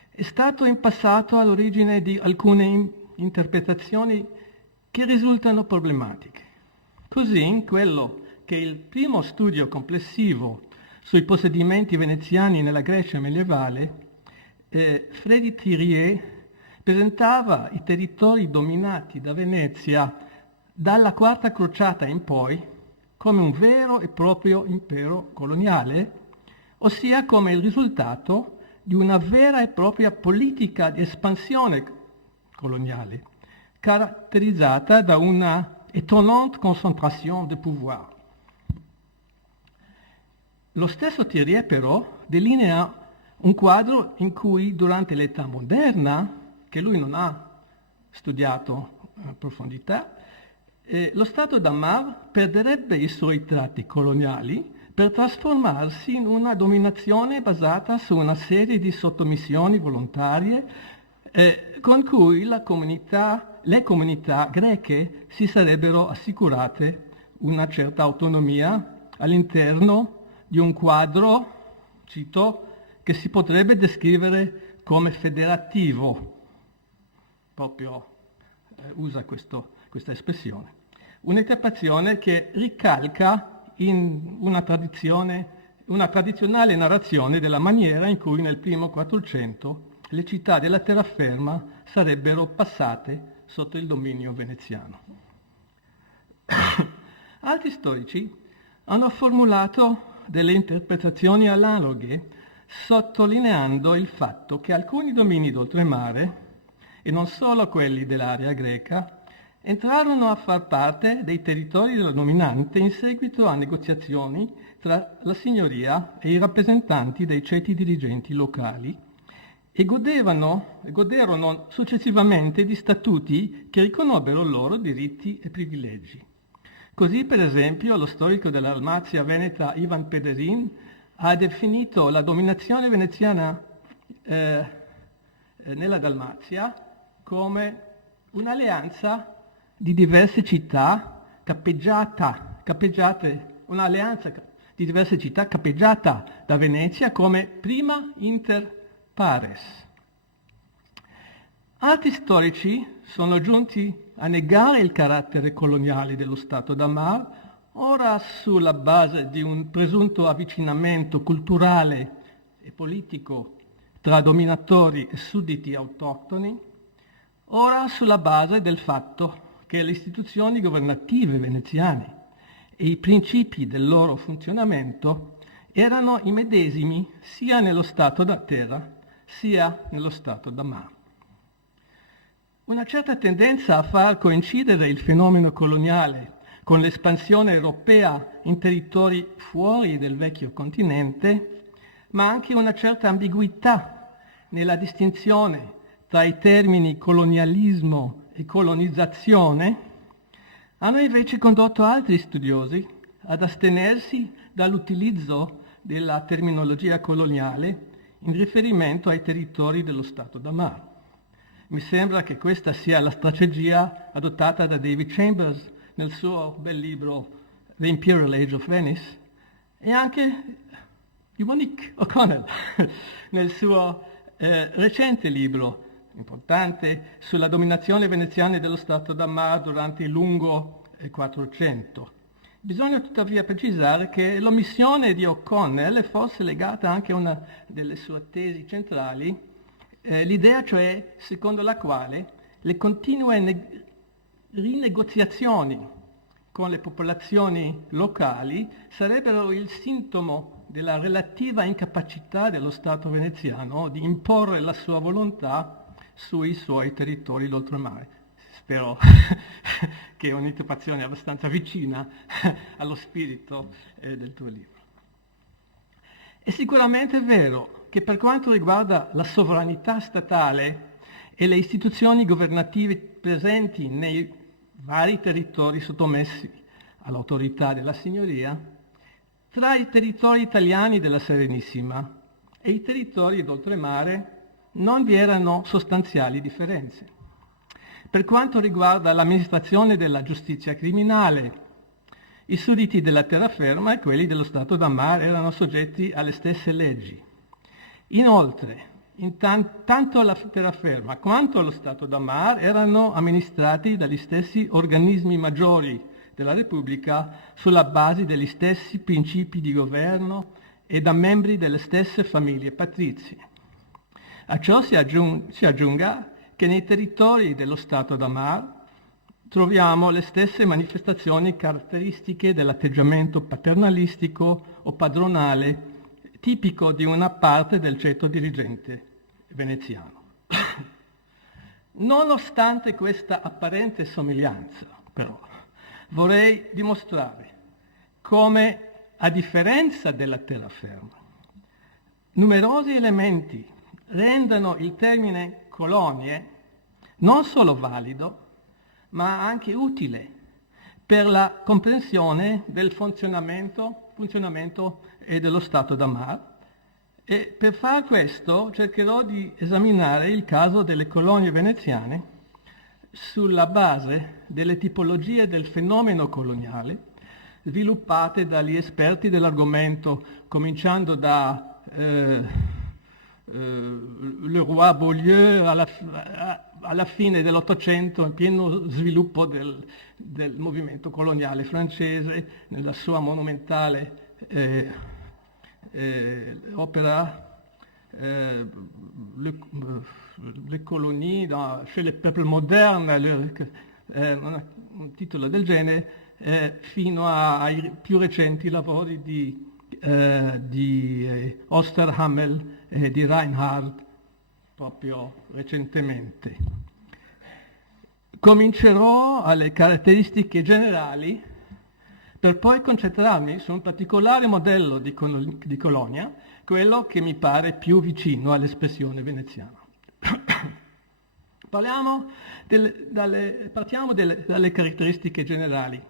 è stato in passato all'origine di alcune interpretazioni che risultano problematiche. Così, quello che il primo studio complessivo sui possedimenti veneziani nella Grecia medievale, Frédéric Thiriet, presentava i territori dominati da Venezia dalla Quarta Crociata in poi come un vero e proprio impero coloniale, ossia come il risultato di una vera e propria politica di espansione coloniale, caratterizzata da una étonnante concentration de pouvoir. Lo stesso Thiriet però delinea un quadro in cui durante l'età moderna, che lui non ha studiato a profondità, lo Stato da mare perderebbe i suoi tratti coloniali per trasformarsi in una dominazione basata su una serie di sottomissioni volontarie con cui le comunità greche si sarebbero assicurate una certa autonomia all'interno di un quadro, cito, che si potrebbe descrivere come federativo, proprio usa questa espressione. Un'interpretazione che ricalca in una tradizione una tradizionale narrazione della maniera in cui nel primo 400 le città della terraferma sarebbero passate sotto il dominio veneziano. Altri storici hanno formulato delle interpretazioni analoghe, sottolineando il fatto che alcuni domini d'oltremare, e non solo quelli dell'area greca, entrarono a far parte dei territori della dominante in seguito a negoziazioni tra la signoria e i rappresentanti dei ceti dirigenti locali e goderono successivamente di statuti che riconobbero loro diritti e privilegi. Così, per esempio, lo storico della Dalmazia veneta Ivan Pederin ha definito la dominazione veneziana nella Dalmazia come un'alleanza di diverse città un'alleanza di diverse città cappeggiata da Venezia come prima inter pares. Altri storici sono giunti a negare il carattere coloniale dello Stato d'Amar, ora sulla base di un presunto avvicinamento culturale e politico tra dominatori e sudditi autoctoni, ora sulla base del fatto che le istituzioni governative veneziane e i principi del loro funzionamento erano i medesimi sia nello Stato da terra sia nello Stato da mare. Una certa tendenza a far coincidere il fenomeno coloniale con l'espansione europea in territori fuori del vecchio continente, ma anche una certa ambiguità nella distinzione tra i termini colonialismo e colonizzazione, hanno invece condotto altri studiosi ad astenersi dall'utilizzo della terminologia coloniale in riferimento ai territori dello Stato da mare. Mi sembra che questa sia la strategia adottata da David Chambers nel suo bel libro The Imperial Age of Venice e anche di Monique O'Connell nel suo recente libro importante sulla dominazione veneziana dello Stato da mare durante il lungo 400. Bisogna tuttavia precisare che l'omissione di O'Connell è forse legata anche a una delle sue tesi centrali, l'idea cioè secondo la quale le continue rinegoziazioni con le popolazioni locali sarebbero il sintomo della relativa incapacità dello Stato veneziano di imporre la sua volontà sui suoi territori d'oltremare. Spero che è un'interpretazione abbastanza vicina allo spirito del tuo libro. È sicuramente vero che per quanto riguarda la sovranità statale e le istituzioni governative presenti nei vari territori sottomessi all'autorità della signoria, tra i territori italiani della Serenissima e i territori d'oltremare non vi erano sostanziali differenze. Per quanto riguarda l'amministrazione della giustizia criminale, i sudditi della terraferma e quelli dello Stato da mare erano soggetti alle stesse leggi. Inoltre, tanto la terraferma quanto lo Stato da mare erano amministrati dagli stessi organismi maggiori della Repubblica sulla base degli stessi principi di governo e da membri delle stesse famiglie patrizie. A ciò si aggiunga che nei territori dello Stato da mare troviamo le stesse manifestazioni caratteristiche dell'atteggiamento paternalistico o padronale tipico di una parte del ceto dirigente veneziano. Nonostante questa apparente somiglianza, però, vorrei dimostrare come, a differenza della terraferma, numerosi elementi rendano il termine colonie non solo valido, ma anche utile per la comprensione del funzionamento dello Stato da mare. E per far questo cercherò di esaminare il caso delle colonie veneziane sulla base delle tipologie del fenomeno coloniale sviluppate dagli esperti dell'argomento, cominciando da Le Roi Beaulieu alla fine dell'Ottocento, in pieno sviluppo del movimento coloniale francese, nella sua monumentale opera Le colonie chez les peuples modernes, un titolo del genere, fino ai più recenti lavori di Osterhammel e di Reinhardt, proprio recentemente. Comincerò alle caratteristiche generali per poi concentrarmi su un particolare modello di colonia, quello che mi pare più vicino all'espressione veneziana. Partiamo dalle caratteristiche generali.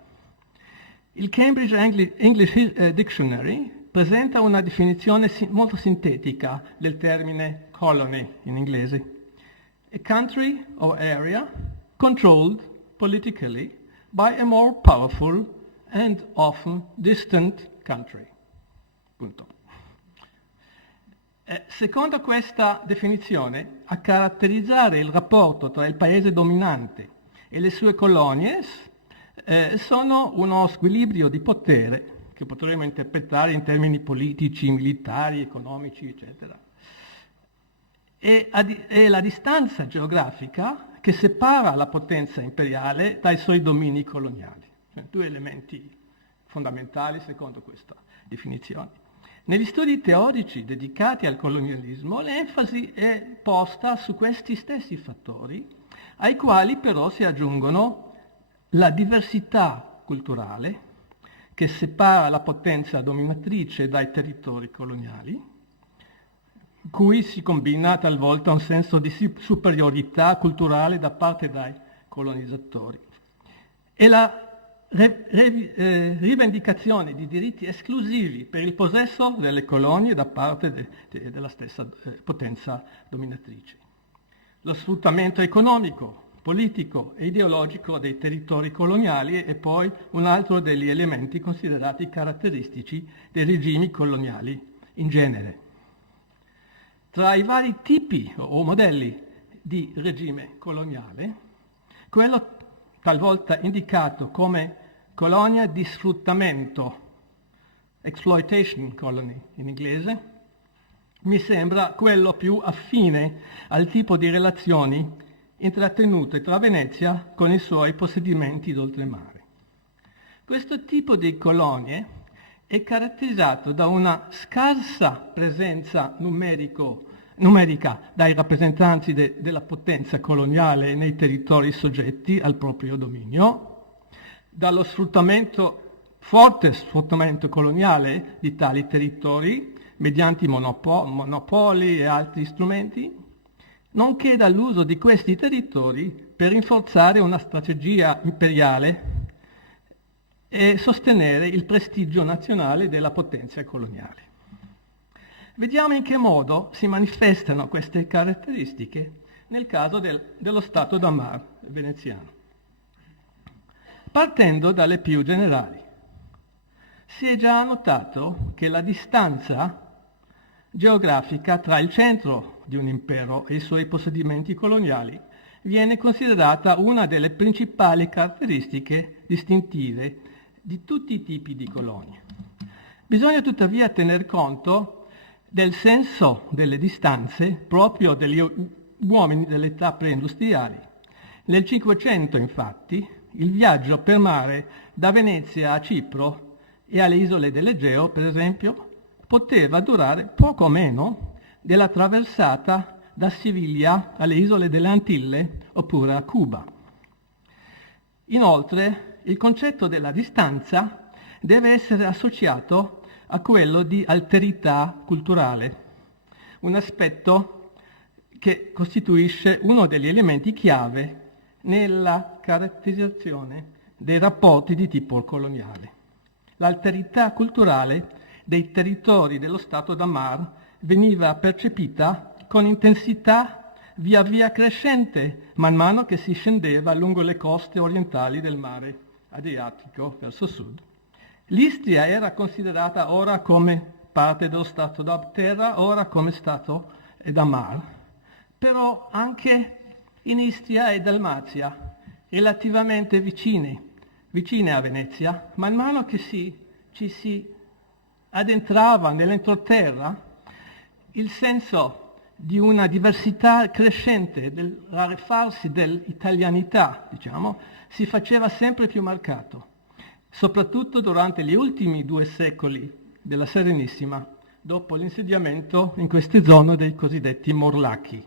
Il Cambridge English Dictionary presenta una definizione molto sintetica del termine colony in inglese. A country or area controlled politically by a more powerful and often distant country. Punto. Secondo questa definizione, a caratterizzare il rapporto tra il paese dominante e le sue colonie sono uno squilibrio di potere, che potremmo interpretare in termini politici, militari, economici, eccetera, e la distanza geografica che separa la potenza imperiale dai suoi domini coloniali. Cioè, due elementi fondamentali secondo questa definizione. Negli studi teorici dedicati al colonialismo l'enfasi è posta su questi stessi fattori, ai quali però si aggiungono la diversità culturale che separa la potenza dominatrice dai territori coloniali, cui si combina talvolta un senso di superiorità culturale da parte dei colonizzatori, e la rivendicazione di diritti esclusivi per il possesso delle colonie da parte della stessa potenza dominatrice. Lo sfruttamento economico, politico e ideologico dei territori coloniali è poi un altro degli elementi considerati caratteristici dei regimi coloniali in genere. Tra i vari tipi o modelli di regime coloniale, quello talvolta indicato come colonia di sfruttamento, exploitation colony in inglese, mi sembra quello più affine al tipo di relazioni intrattenute tra Venezia con i suoi possedimenti d'oltremare. Questo tipo di colonie è caratterizzato da una scarsa presenza numerica dai rappresentanti della potenza coloniale nei territori soggetti al proprio dominio, dallo forte sfruttamento coloniale di tali territori mediante monopoli e altri strumenti, nonché dall'uso di questi territori per rinforzare una strategia imperiale e sostenere il prestigio nazionale della potenza coloniale. Vediamo in che modo si manifestano queste caratteristiche nel caso dello Stato d'Amar veneziano. Partendo dalle più generali, si è già notato che la distanza geografica tra il centro di un impero e i suoi possedimenti coloniali viene considerata una delle principali caratteristiche distintive di tutti i tipi di colonie. Bisogna tuttavia tener conto del senso delle distanze proprio degli uomini dell'età preindustriali. Nel Cinquecento, infatti, il viaggio per mare da Venezia a Cipro e alle isole dell'Egeo, per esempio, poteva durare poco meno della traversata da Siviglia alle isole delle Antille oppure a Cuba. Inoltre, il concetto della distanza deve essere associato a quello di alterità culturale, un aspetto che costituisce uno degli elementi chiave nella caratterizzazione dei rapporti di tipo coloniale. L'alterità culturale dei territori dello Stato d'Amar veniva percepita con intensità via via crescente man mano che si scendeva lungo le coste orientali del mare Adriatico verso sud. L'Istria era considerata ora come parte dello Stato d'Abterra, ora come Stato d'Amar, però anche in Istria e Dalmazia, relativamente vicine a Venezia, man mano che ci si addentrava nell'entroterra il senso di una diversità crescente, del rarefarsi dell'italianità, diciamo, si faceva sempre più marcato, soprattutto durante gli ultimi 2 secoli della Serenissima, dopo l'insediamento in queste zone dei cosiddetti Morlacchi.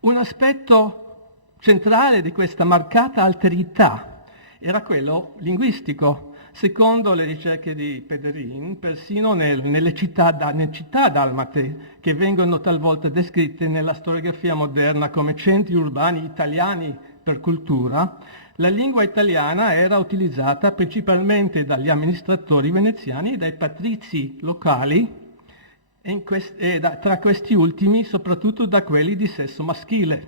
Un aspetto centrale di questa marcata alterità era quello linguistico. Secondo le ricerche di Pederin, persino nelle città dalmate, che vengono talvolta descritte nella storiografia moderna come centri urbani italiani per cultura, la lingua italiana era utilizzata principalmente dagli amministratori veneziani e dai patrizi locali, tra questi ultimi soprattutto da quelli di sesso maschile,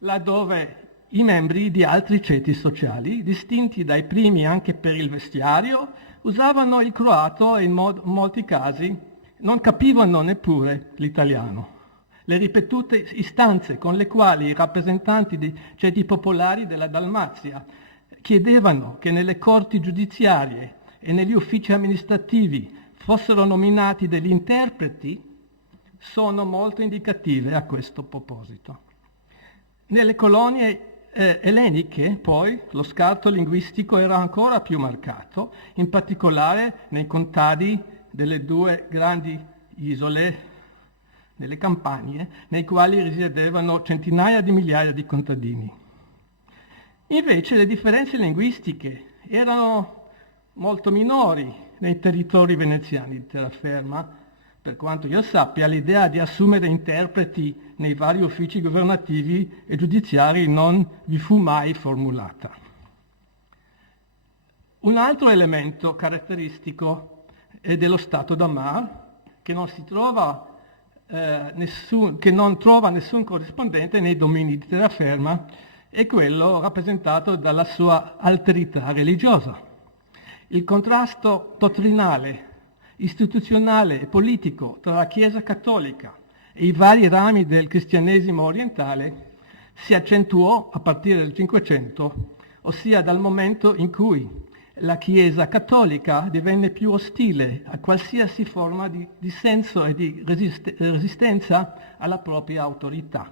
laddove i membri di altri ceti sociali, distinti dai primi anche per il vestiario, usavano il croato e in molti casi non capivano neppure l'italiano. Le ripetute istanze con le quali i rappresentanti dei ceti popolari della Dalmazia chiedevano che nelle corti giudiziarie e negli uffici amministrativi fossero nominati degli interpreti sono molto indicative a questo proposito. Nelle colonie elleniche, poi, lo scarto linguistico era ancora più marcato, in particolare nei contadi delle 2 grandi isole, nelle campagne, nei quali risiedevano centinaia di migliaia di contadini. Invece le differenze linguistiche erano molto minori nei territori veneziani di terraferma. Per quanto io sappia, l'idea di assumere interpreti nei vari uffici governativi e giudiziari non vi fu mai formulata. Un altro elemento caratteristico è dello Stato d'Amar, che non trova nessun corrispondente nei domini di terraferma, è quello rappresentato dalla sua alterità religiosa. Il contrasto dottrinale, istituzionale e politico tra la Chiesa cattolica e i vari rami del cristianesimo orientale si accentuò a partire dal Cinquecento, ossia dal momento in cui la Chiesa cattolica divenne più ostile a qualsiasi forma di dissenso e di resistenza alla propria autorità.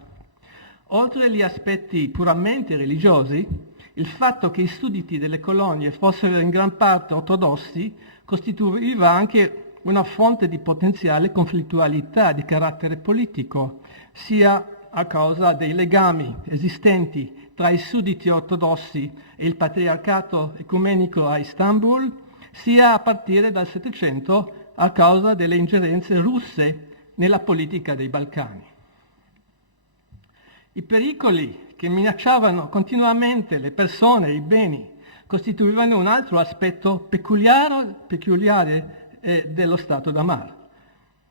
Oltre agli aspetti puramente religiosi, il fatto che i sudditi delle colonie fossero in gran parte ortodossi costituiva anche una fonte di potenziale conflittualità di carattere politico, sia a causa dei legami esistenti tra i sudditi ortodossi e il patriarcato ecumenico a Istanbul, sia a partire dal Settecento a causa delle ingerenze russe nella politica dei Balcani. I pericoli che minacciavano continuamente le persone e i beni costituivano un altro aspetto peculiare dello Stato d'Amar.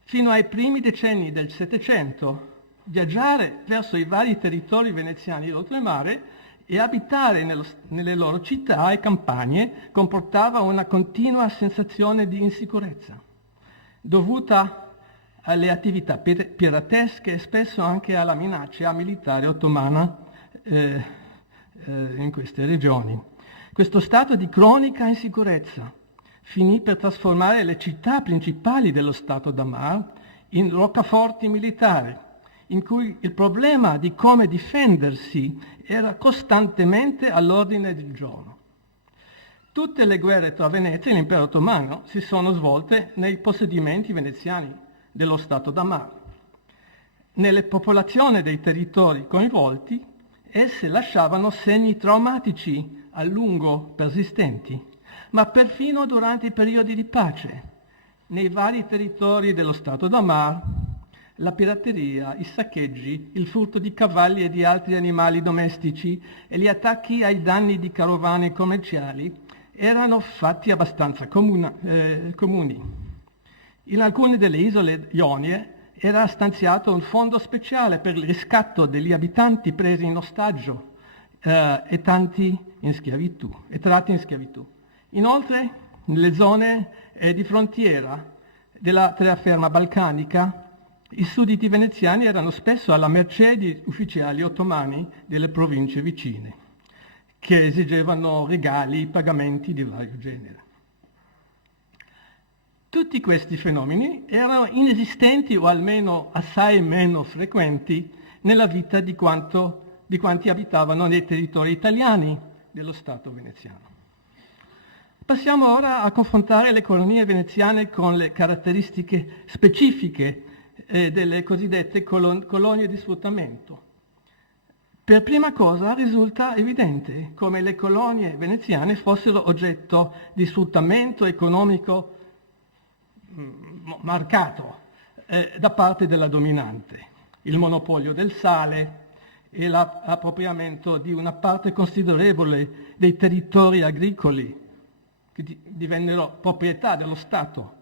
Fino ai primi decenni del Settecento, viaggiare verso i vari territori veneziani d'oltremare e abitare nelle loro città e campagne comportava una continua sensazione di insicurezza, dovuta alle attività piratesche e spesso anche alla minaccia militare ottomana in queste regioni. Questo stato di cronica insicurezza finì per trasformare le città principali dello Stato d'Amar in roccaforti militari, in cui il problema di come difendersi era costantemente all'ordine del giorno. Tutte le guerre tra Venezia e l'impero ottomano si sono svolte nei possedimenti veneziani dello Stato d'Amar. Nelle popolazioni dei territori coinvolti, esse lasciavano segni traumatici a lungo persistenti, ma perfino durante i periodi di pace. Nei vari territori dello Stato d'Amar, la pirateria, i saccheggi, il furto di cavalli e di altri animali domestici e gli attacchi ai danni di carovane commerciali erano fatti abbastanza comuni. In alcune delle isole Ionie era stanziato un fondo speciale per il riscatto degli abitanti presi in ostaggio e tratti in schiavitù. Inoltre, nelle zone di frontiera della terraferma balcanica, i sudditi veneziani erano spesso alla mercé di ufficiali ottomani delle province vicine, che esigevano regali, pagamenti di vario genere. Tutti questi fenomeni erano inesistenti o almeno assai meno frequenti nella vita di quanti abitavano nei territori italiani dello Stato veneziano. Passiamo ora a confrontare le colonie veneziane con le caratteristiche specifiche delle cosiddette colonie di sfruttamento. Per prima cosa risulta evidente come le colonie veneziane fossero oggetto di sfruttamento economico marcato da parte della dominante, il monopolio del sale e l'appropriamento di una parte considerevole dei territori agricoli che divennero proprietà dello Stato,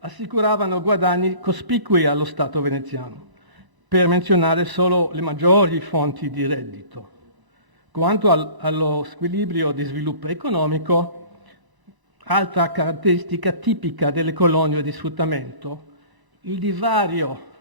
assicuravano guadagni cospicui allo Stato veneziano, per menzionare solo le maggiori fonti di reddito. Quanto allo squilibrio di sviluppo economico, altra caratteristica tipica delle colonie di sfruttamento, il divario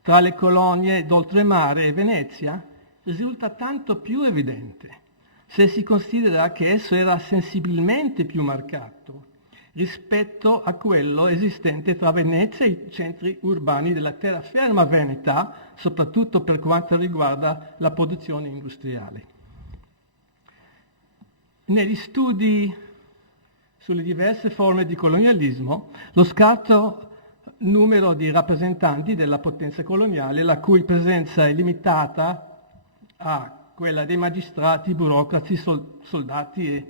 tra le colonie d'oltremare e Venezia risulta tanto più evidente se si considera che esso era sensibilmente più marcato rispetto a quello esistente tra Venezia e i centri urbani della terraferma veneta, soprattutto per quanto riguarda la produzione industriale. Negli studi sulle diverse forme di colonialismo, lo scarso numero di rappresentanti della potenza coloniale, la cui presenza è limitata a quella dei magistrati, burocrati, soldati e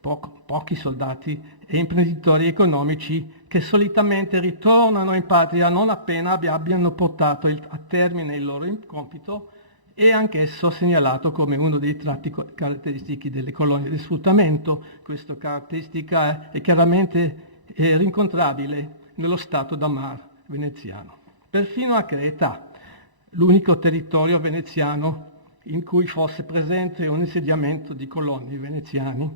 pochi soldati e imprenditori economici che solitamente ritornano in patria non appena abbiano portato a termine il loro compito, è anch'esso segnalato come uno dei tratti caratteristici delle colonie di sfruttamento. Questa caratteristica è chiaramente rincontrabile nello Stato da Mar veneziano. Perfino a Creta, l'unico territorio veneziano in cui fosse presente un insediamento di coloni veneziani,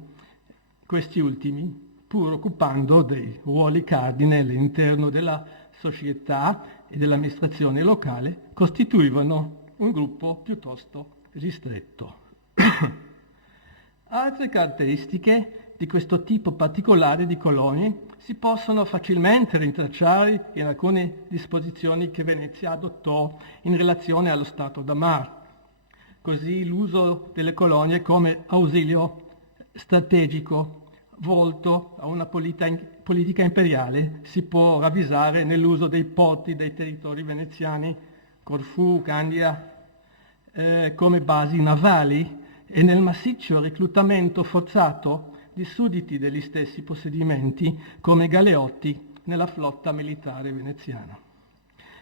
questi ultimi, pur occupando dei ruoli cardine all'interno della società e dell'amministrazione locale, costituivano un gruppo piuttosto ristretto. Altre caratteristiche di questo tipo particolare di colonie si possono facilmente rintracciare in alcune disposizioni che Venezia adottò in relazione allo Stato da Mar. Così l'uso delle colonie come ausilio strategico volto a una politica imperiale si può ravvisare nell'uso dei porti dei territori veneziani, Corfù, Candia, come basi navali e nel massiccio reclutamento forzato di sudditi degli stessi possedimenti come galeotti nella flotta militare veneziana.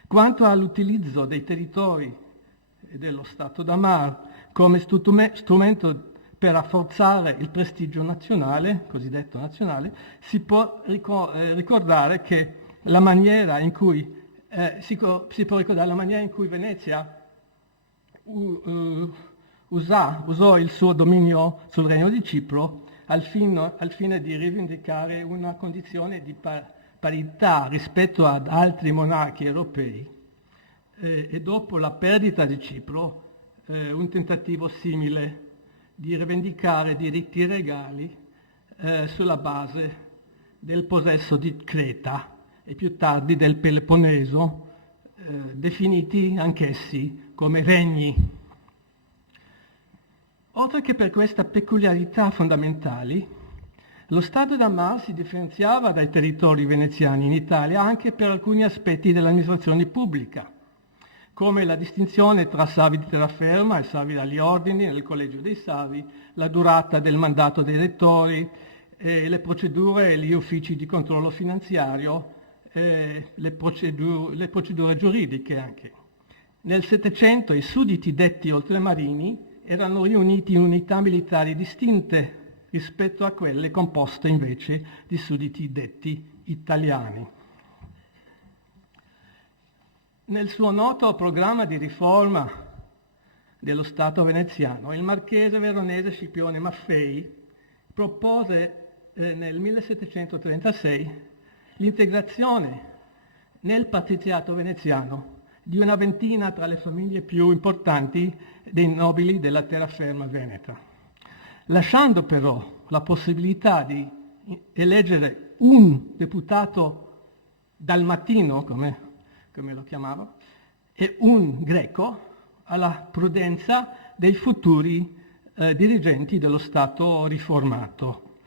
Quanto all'utilizzo dei territori dello Stato da Mar come strumento per rafforzare il prestigio nazionale, cosiddetto nazionale, si può ricordare che la maniera in cui Venezia usò il suo dominio sul Regno di Cipro al fine di rivendicare una condizione di parità rispetto ad altri monarchi europei e dopo la perdita di Cipro un tentativo simile di rivendicare diritti regali sulla base del possesso di Creta e più tardi del Peloponneso, definiti anch'essi come regni. Oltre che per queste peculiarità fondamentali, lo Stato da Mar si differenziava dai territori veneziani in Italia anche per alcuni aspetti dell'amministrazione pubblica, come la distinzione tra savi di terraferma e savi dagli ordini nel collegio dei savi, la durata del mandato dei rettori, le procedure e gli uffici di controllo finanziario, le procedure giuridiche anche. Nel Settecento i sudditi detti oltremarini erano riuniti in unità militari distinte rispetto a quelle composte invece di sudditi detti italiani. Nel suo noto programma di riforma dello Stato veneziano, il marchese veronese Scipione Maffei propose nel 1736 l'integrazione nel patriziato veneziano di una ventina tra le famiglie più importanti dei nobili della terraferma veneta, lasciando però la possibilità di eleggere un deputato dalmatino, come lo chiamavo, e un greco alla prudenza dei futuri dirigenti dello Stato riformato.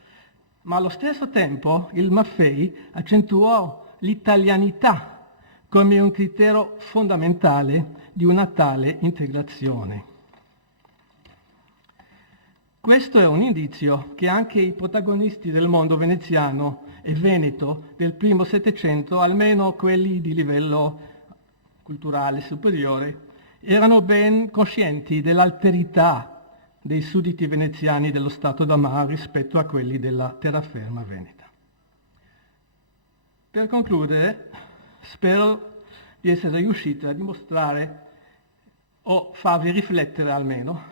Ma allo stesso tempo il Maffei accentuò l'italianità come un criterio fondamentale di una tale integrazione. Questo è un indizio che anche i protagonisti del mondo veneziano e veneto del primo Settecento, almeno quelli di livello culturale superiore, erano ben coscienti dell'alterità dei sudditi veneziani dello Stato d'Amar rispetto a quelli della terraferma veneta. Per concludere, spero di essere riuscito a dimostrare, o farvi riflettere almeno,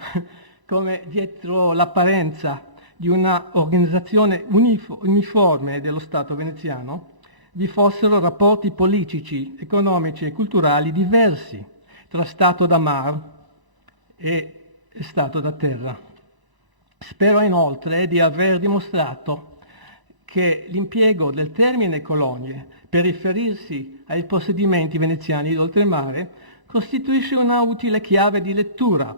come dietro l'apparenza di una organizzazione uniforme dello Stato veneziano vi fossero rapporti politici, economici e culturali diversi tra Stato da mar e Stato da terra. Spero inoltre di aver dimostrato che l'impiego del termine colonie per riferirsi ai possedimenti veneziani d'oltremare costituisce una utile chiave di lettura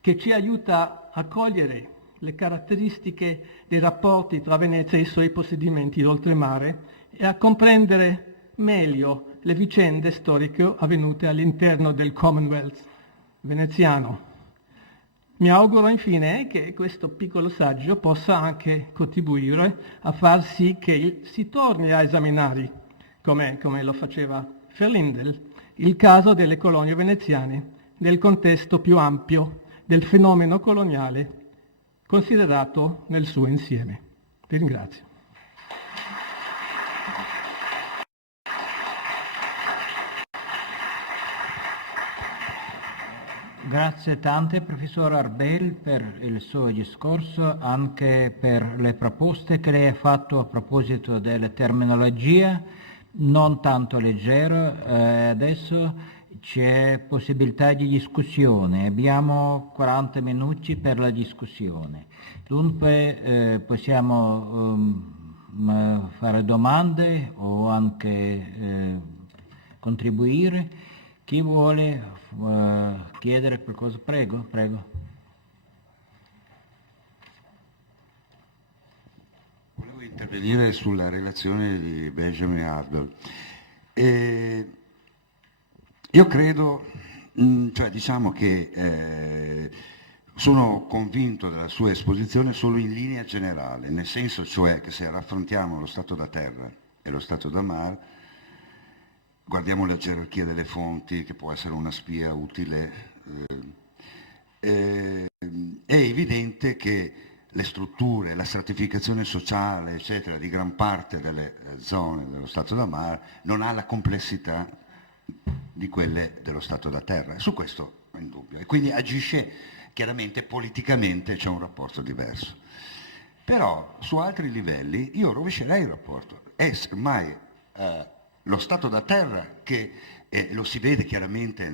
che ci aiuta a cogliere le caratteristiche dei rapporti tra Venezia e i suoi possedimenti d'oltremare e a comprendere meglio le vicende storiche avvenute all'interno del Commonwealth veneziano. Mi auguro infine che questo piccolo saggio possa anche contribuire a far sì che si torni a esaminare, come lo faceva Ferlindel, il caso delle colonie veneziane nel contesto più ampio del fenomeno coloniale considerato nel suo insieme. Ti ringrazio. Grazie tante, professor Arbel, per il suo discorso, anche per le proposte che lei ha fatto a proposito della terminologia, non tanto leggero. Adesso c'è possibilità di discussione, abbiamo 40 minuti per la discussione. Dunque possiamo fare domande o anche contribuire. Chi vuole chiedere qualcosa? Prego. Volevo intervenire sulla relazione di Benjamin Arbel. Io credo, diciamo che sono convinto della sua esposizione solo in linea generale, nel senso cioè che se raffrontiamo lo stato da terra e lo stato da mar, guardiamo la gerarchia delle fonti, che può essere una spia utile, è evidente che le strutture, la stratificazione sociale, eccetera, di gran parte delle zone dello stato da mar non ha la complessità di quelle dello stato da terra. Su questo è indubbio. E quindi agisce chiaramente politicamente, c'è un rapporto diverso. Però su altri livelli io rovescerei il rapporto. È ormai lo stato da terra che lo si vede chiaramente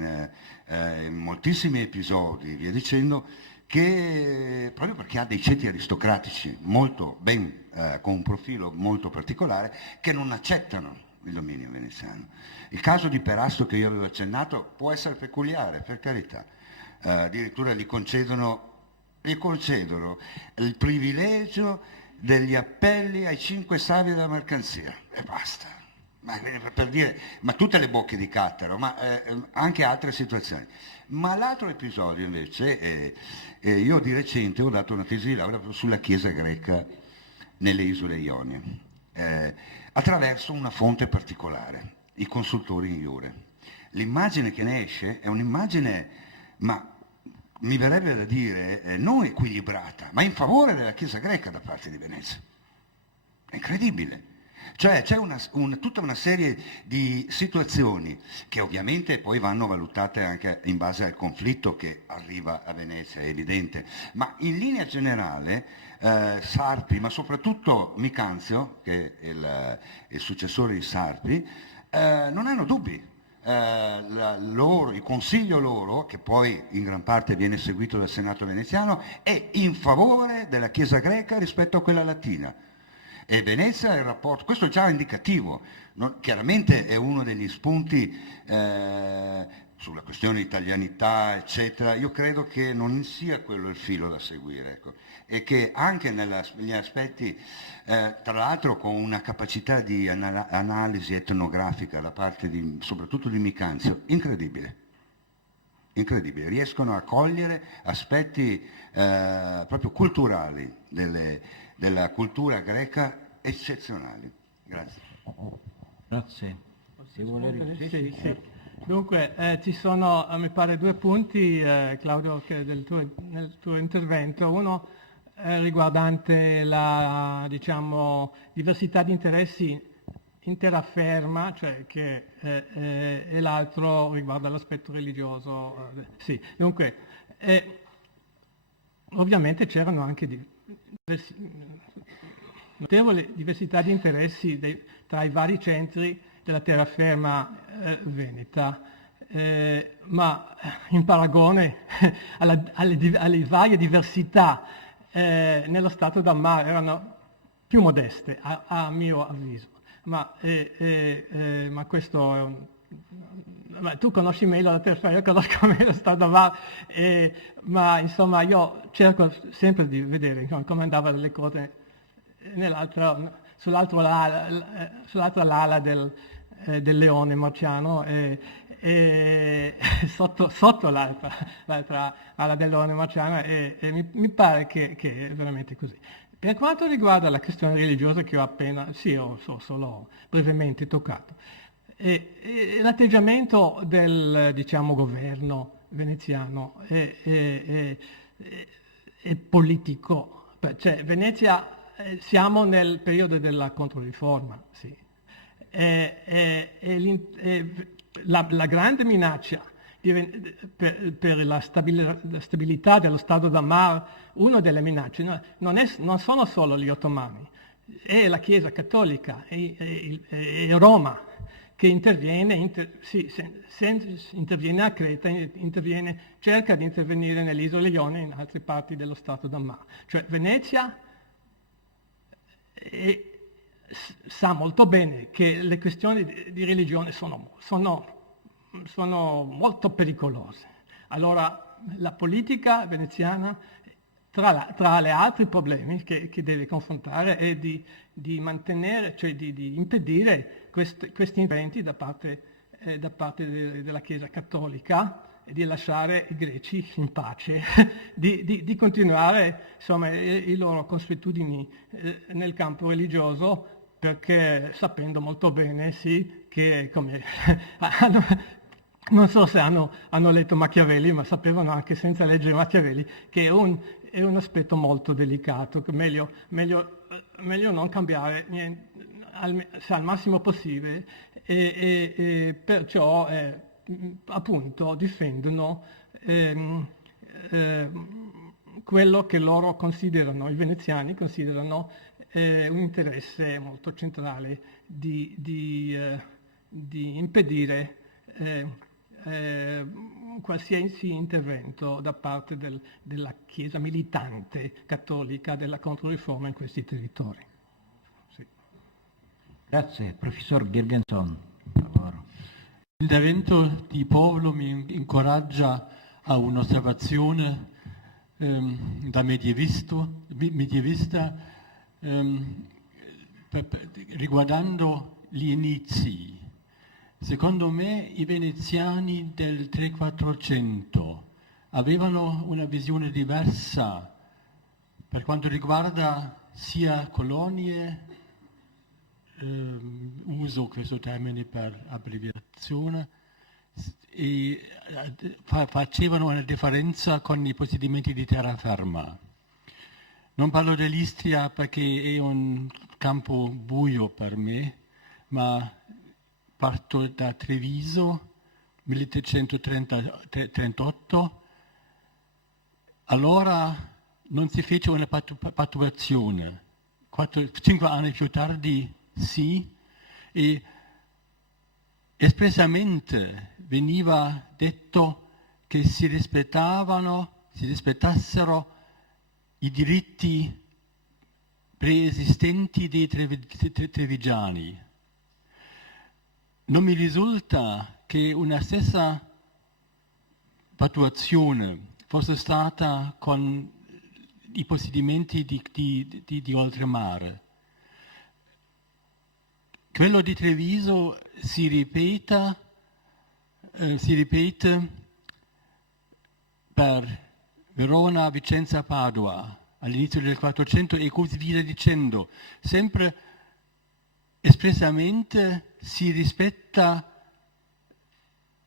in moltissimi episodi, via dicendo, che proprio perché ha dei ceti aristocratici molto ben, con un profilo molto particolare, che non accettano il dominio veneziano. Il caso di Perasto che io avevo accennato può essere peculiare, per carità, addirittura gli concedono il privilegio degli appelli ai 5 savi della mercanzia e basta. Per dire, ma tutte le bocche di Cattaro, ma anche altre situazioni. Ma l'altro episodio invece, io di recente ho dato una tesi di laurea sulla Chiesa greca nelle isole Ionie, attraverso una fonte particolare, i consultori in iure. L'immagine che ne esce è un'immagine, ma mi verrebbe da dire, non equilibrata, ma in favore della Chiesa greca da parte di Venezia. È incredibile. Cioè c'è tutta una serie di situazioni che ovviamente poi vanno valutate anche in base al conflitto che arriva a Venezia, è evidente, ma in linea generale Sarpi, ma soprattutto Micanzio, che è il successore di Sarpi, non hanno dubbi. Il consiglio loro, che poi in gran parte viene seguito dal Senato veneziano, è in favore della Chiesa greca rispetto a quella latina. E Venezia è il rapporto, questo è già indicativo, chiaramente è uno degli spunti sulla questione italianità, eccetera. Io credo che non sia quello il filo da seguire, ecco. E che anche negli aspetti, tra l'altro con una capacità di analisi etnografica da parte soprattutto di Micanzio, incredibile. Incredibile, riescono a cogliere aspetti proprio culturali della cultura greca eccezionali. Grazie. Grazie. Se vuole... Sì. Dunque, ci sono, mi pare, due punti, Claudio, nel tuo intervento. Uno riguardante la, diciamo, diversità di interessi in terraferma, cioè e l'altro riguarda l'aspetto religioso. Sì, dunque, ovviamente c'erano anche notevole diversità di interessi tra i vari centri della terraferma veneta, ma in paragone alle varie diversità nello Stato da mare erano più modeste, a mio avviso. Ma questo è tu conosci meglio la terraferma, io conosco meglio lo Stato da mare, ma insomma io cerco sempre di vedere come andavano le cose sull'altra ala del leone marciano e sotto l'altra ala del leone marciano e mi pare che è veramente così. Per quanto riguarda la questione religiosa che ho appena, ho solo brevemente toccato, l'atteggiamento del, diciamo, governo veneziano è politico, cioè Venezia, siamo nel periodo della Controriforma, sì. La grande minaccia per la stabilità dello Stato da mare, una delle minacce non sono solo gli ottomani, è la Chiesa Cattolica e Roma che interviene, interviene a Creta, cerca di intervenire nelle isole Ioniche e in altre parti dello Stato da mare. Cioè Venezia sa molto bene che le questioni di religione sono molto pericolose. Allora la politica veneziana, tra gli altri problemi che deve confrontare, è di mantenere, cioè di impedire questi interventi da parte della Chiesa Cattolica e di lasciare i greci in pace, di continuare insomma, le loro consuetudini nel campo religioso, perché sapendo molto bene che come non so se hanno letto Machiavelli, ma sapevano anche senza leggere Machiavelli che è un aspetto molto delicato, che meglio non cambiare niente, se al massimo possibile, e perciò appunto difendono quello che loro considerano, i veneziani considerano un interesse molto centrale di impedire qualsiasi intervento da parte della Chiesa militante cattolica della Controriforma in questi territori. Sì. Grazie. Professor Girgenson. L'intervento di Povolo mi incoraggia a un'osservazione da medievista riguardando gli inizi. Secondo me i veneziani del 300-400 avevano una visione diversa per quanto riguarda sia colonie, uso questo termine per abbreviazione, e facevano una differenza con i possedimenti di terraferma. Non parlo dell'Istria perché è un campo buio per me, ma parto da Treviso, 1338, allora non si fece una pattuazione. 5 anni più tardi sì, e espressamente veniva detto che si rispettassero i diritti preesistenti dei trevigiani. Non mi risulta che una stessa attuazione fosse stata con i possedimenti di oltremare. Quello di Treviso si ripete per Verona, Vicenza, Padua all'inizio del 400 e così via dicendo. Sempre espressamente si rispetta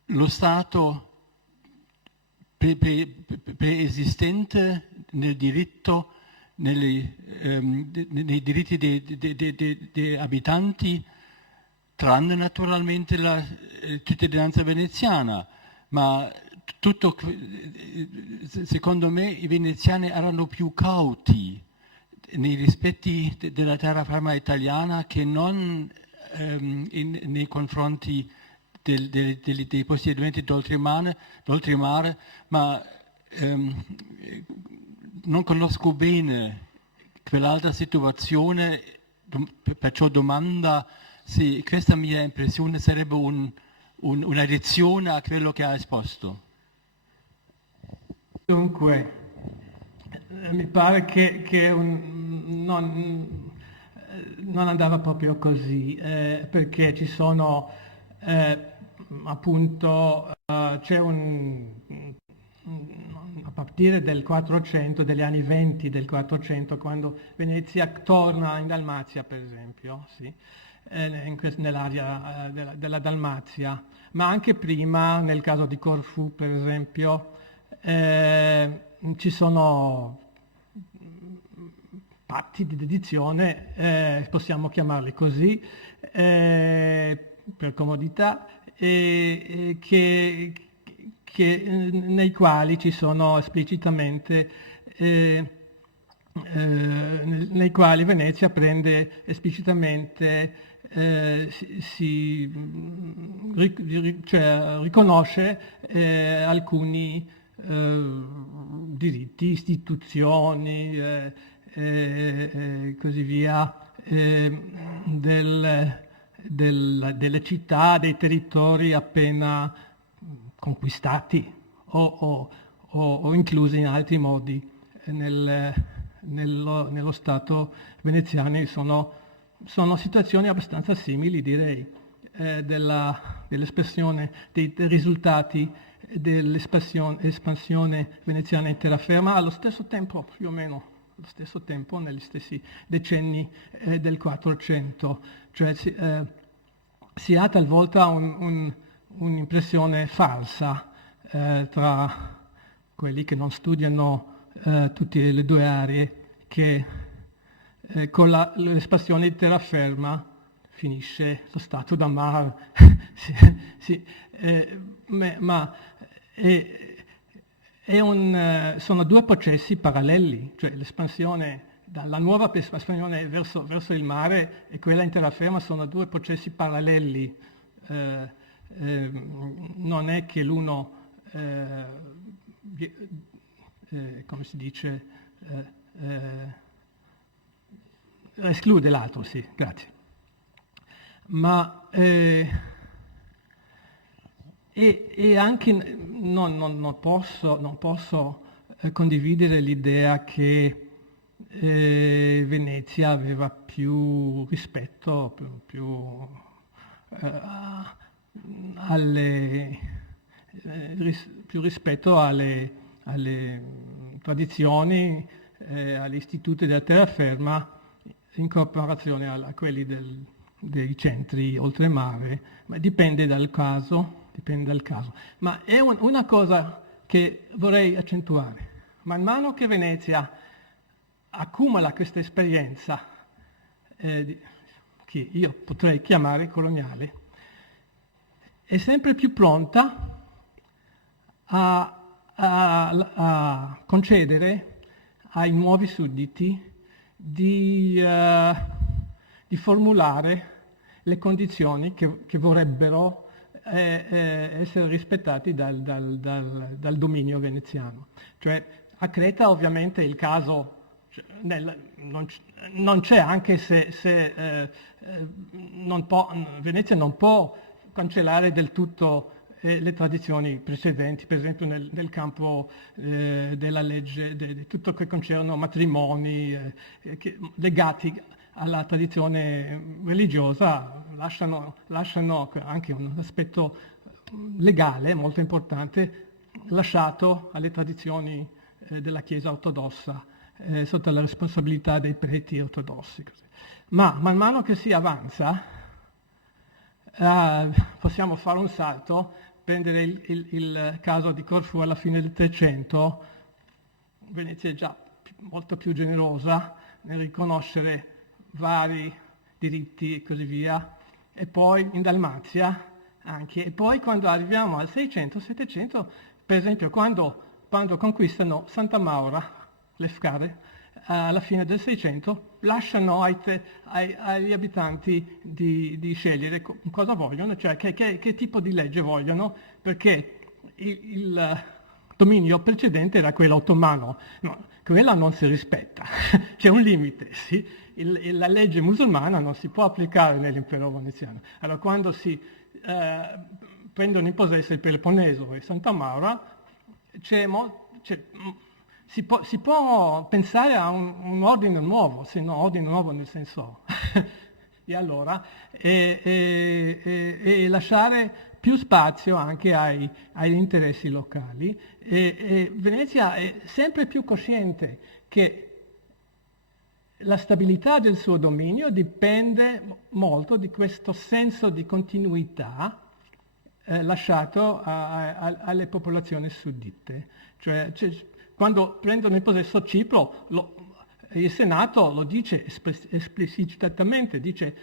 lo stato preesistente nel diritto, nei diritti dei abitanti, tranne naturalmente la cittadinanza veneziana, ma tutto, secondo me i veneziani erano più cauti nei rispetti della terraferma italiana che non nei confronti dei possedimenti d'oltremare, ma non conosco bene quell'altra situazione, perciò domanda se questa mia impressione sarebbe una lezione a quello che ha esposto. Dunque, mi pare che non andava proprio così, perché ci sono appunto c'è a partire del 400, degli anni 20 del 400, quando Venezia torna in Dalmazia, per esempio, sì, nell'area della Dalmazia, ma anche prima, nel caso di Corfù, per esempio, ci sono patti di dedizione, possiamo chiamarli così, per comodità, nei quali ci sono esplicitamente, nei quali Venezia prende esplicitamente, riconosce alcuni diritti, istituzioni, così via, delle città, dei territori appena conquistati o inclusi in altri modi nello Stato veneziano. Sono situazioni abbastanza simili, direi, dell'espressione dei risultati dell'espansione veneziana in terraferma allo stesso tempo, più o meno allo stesso tempo, negli stessi decenni del 400. Cioè si ha talvolta un'impressione falsa tra quelli che non studiano tutte le due aree che con l'espansione di terraferma finisce lo stato da mare. Sono due processi paralleli, cioè l'espansione, la nuova espansione verso il mare e quella in terraferma sono due processi paralleli. Non è che l'uno, come si dice, esclude l'altro, sì, grazie. Ma e anche non posso condividere l'idea che Venezia aveva più rispetto, più rispetto alle tradizioni, agli istituti della terraferma in comparazione a quelli dei centri oltremare, ma dipende dal caso. Ma è una cosa che vorrei accentuare. Man mano che Venezia accumula questa esperienza, che io potrei chiamare coloniale, è sempre più pronta a concedere ai nuovi sudditi di formulare le condizioni che vorrebbero essere rispettati dal dominio veneziano. Cioè, a Creta ovviamente il caso cioè, non c'è, anche se Venezia non può cancellare del tutto le tradizioni precedenti, per esempio nel campo della legge, di tutto che concerne matrimoni legati alla tradizione religiosa, lasciano anche un aspetto legale molto importante lasciato alle tradizioni della Chiesa ortodossa, sotto la responsabilità dei preti ortodossi. Così. Ma man mano che si avanza possiamo fare un salto, prendere il caso di Corfù alla fine del 300, Venezia è già molto più generosa nel riconoscere vari diritti e così via, e poi in Dalmazia anche, e poi quando arriviamo al 600-700, per esempio quando conquistano Santa Maura, le Scare, alla fine del 600, lasciano agli abitanti di scegliere cosa vogliono, cioè che tipo di legge vogliono, perché il dominio precedente era quello ottomano, no, quella non si rispetta, c'è un limite, sì? La legge musulmana non si può applicare nell'impero veneziano. Allora quando si prendono in possesso il Peloponneso e Santa Maura, si può pensare a un ordine nuovo, se no ordine nuovo nel senso e allora e lasciare più spazio anche agli interessi locali, e Venezia è sempre più cosciente che la stabilità del suo dominio dipende molto di questo senso di continuità lasciato alle popolazioni suddite. Cioè, quando prendono in possesso Cipro, il Senato lo dice esplicitamente, dice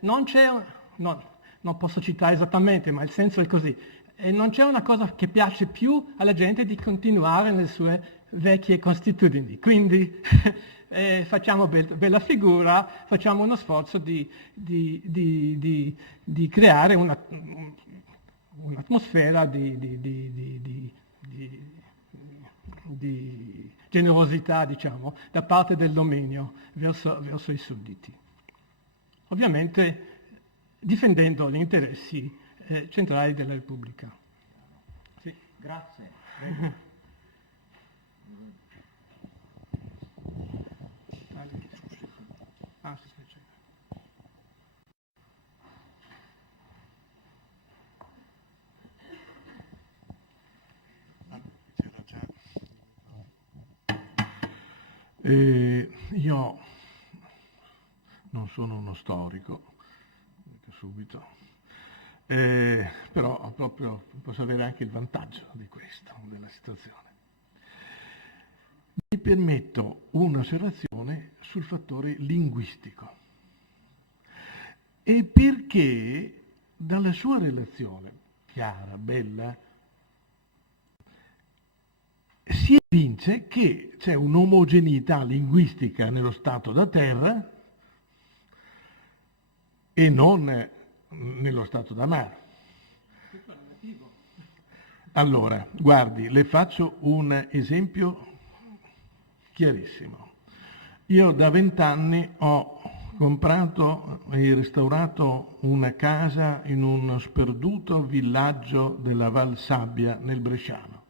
non c'è, non posso citare esattamente, ma il senso è così, non c'è una cosa che piace più alla gente di continuare nelle sue vecchie consuetudini, quindi facciamo bella figura, facciamo uno sforzo di creare un'atmosfera di generosità, diciamo, da parte del dominio verso i sudditi. Ovviamente difendendo gli interessi centrali della Repubblica. Sì. Grazie. Prego. Io non sono uno storico, dico subito, però proprio posso avere anche il vantaggio di questo, della situazione. Mi permetto un'osservazione sul fattore linguistico, e perché dalla sua relazione chiara, bella, si evince che c'è un'omogeneità linguistica nello stato da terra e non nello stato da mare. Allora, guardi, le faccio un esempio chiarissimo. Io da 20 anni ho comprato e restaurato una casa in uno sperduto villaggio della Val Sabbia nel Bresciano.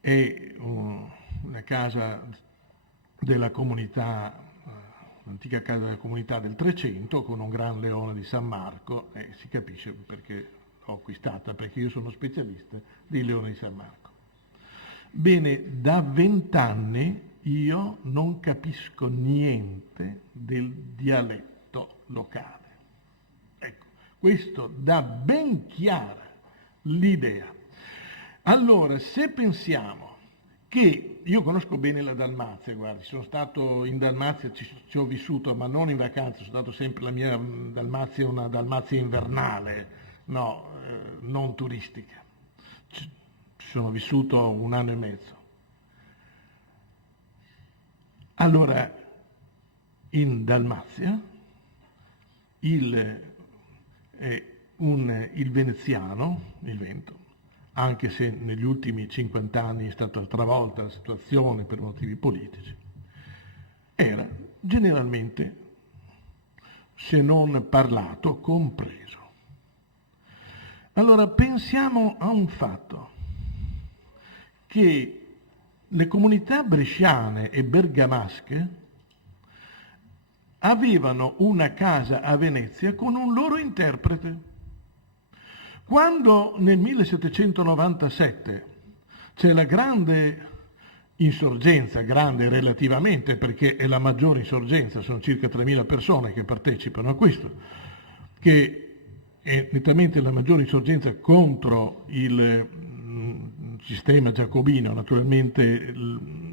È una casa della comunità, l'antica casa della comunità del 300, con un gran leone di San Marco, e si capisce perché l'ho acquistata, perché io sono specialista di leone di San Marco. Bene, da 20 anni io non capisco niente del dialetto locale. Ecco, questo dà ben chiara l'idea. Allora, se pensiamo che io conosco bene la Dalmazia, guardi, sono stato in Dalmazia, ci ho vissuto, ma non in vacanza, sono stato sempre, la mia Dalmazia è una Dalmazia invernale, no, non turistica. Ci sono vissuto 1 anno e mezzo. Allora, in Dalmazia il veneziano, il Vento, anche se negli ultimi 50 anni è stata travolta la situazione per motivi politici, era generalmente, se non parlato, compreso. Allora pensiamo a un fatto, che le comunità bresciane e bergamasche avevano una casa a Venezia con un loro interprete. Quando nel 1797 c'è la grande insorgenza, grande relativamente perché è la maggiore insorgenza, sono circa 3.000 persone che partecipano a questo, che è nettamente la maggiore insorgenza contro il sistema giacobino, naturalmente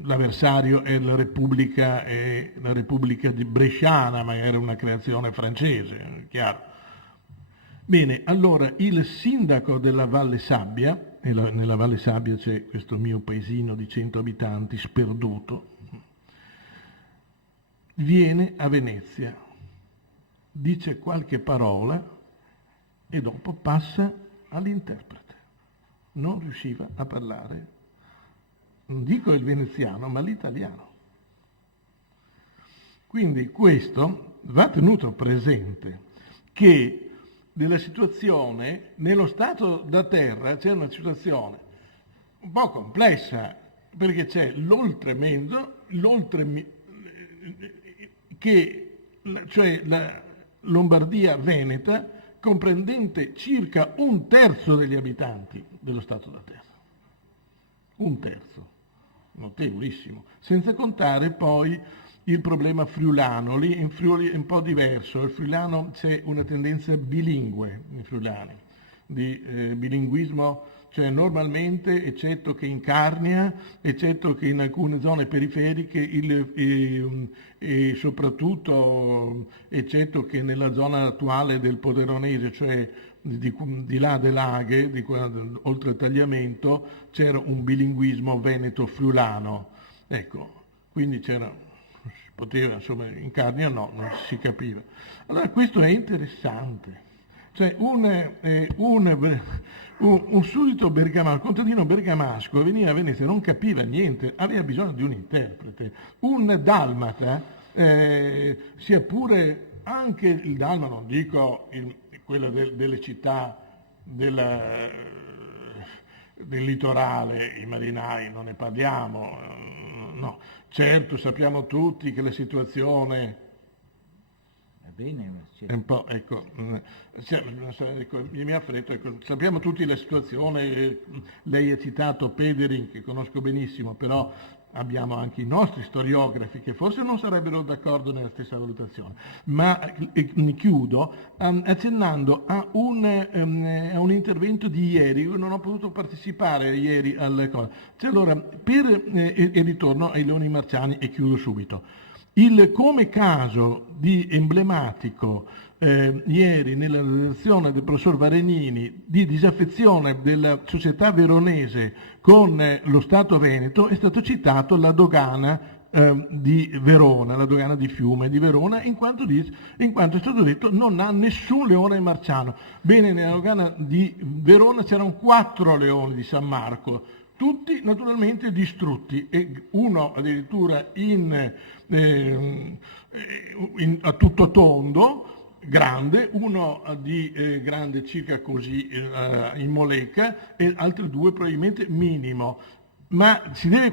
l'avversario è la Repubblica di Bresciana, ma era una creazione francese, chiaro. Bene, allora il sindaco della Valle Sabbia, e nella Valle Sabbia c'è questo mio paesino di 100 abitanti sperduto, viene a Venezia, dice qualche parola e dopo passa all'interprete. Non riusciva a parlare, non dico il veneziano, ma l'italiano. Quindi questo va tenuto presente, che della situazione, nello stato da terra c'è una situazione un po' complessa, perché c'è l'oltremezzo, cioè la Lombardia Veneta, comprendente circa 1/3 degli abitanti dello stato da terra. 1/3, notevolissimo, senza contare poi il problema friulano. Lì in Friuli è un po' diverso, il friulano c'è una tendenza bilingue in friulani, di bilinguismo, cioè normalmente, eccetto che in Carnia, eccetto che in alcune zone periferiche, e soprattutto eccetto che nella zona attuale del Poderonese, cioè di là dell'Aghe, oltre il Tagliamento, c'era un bilinguismo veneto-friulano. Ecco, quindi poteva, insomma, in Carnia no, non si capiva. Allora questo è interessante. Cioè un suddito bergamasco, un contadino bergamasco veniva a Venezia, non capiva niente, aveva bisogno di un interprete. Un dalmata, sia pure anche il dalmata, non dico quello delle città del litorale, i marinai, non ne parliamo, no. Certo, sappiamo tutti che la situazione è un po', ecco, mi ha fretto, ecco, sappiamo tutti la situazione, lei ha citato Pederin, che conosco benissimo, però abbiamo anche i nostri storiografi che forse non sarebbero d'accordo nella stessa valutazione, ma chiudo accennando a un intervento di ieri. Io non ho potuto partecipare ieri alle cose. Cioè, allora, e ritorno ai leoni marciani e chiudo subito. Come caso di emblematico ieri nella relazione del professor Varenini di disaffezione della società veronese con lo Stato Veneto è stato citato la dogana di Verona, la dogana di Fiume di Verona, in quanto è stato detto non ha nessun leone marciano. Bene, nella dogana di Verona c'erano 4 leoni di San Marco, tutti naturalmente distrutti, e uno addirittura a tutto tondo, grande, uno di grande circa così in moleca, e altri 2 probabilmente minimo. Ma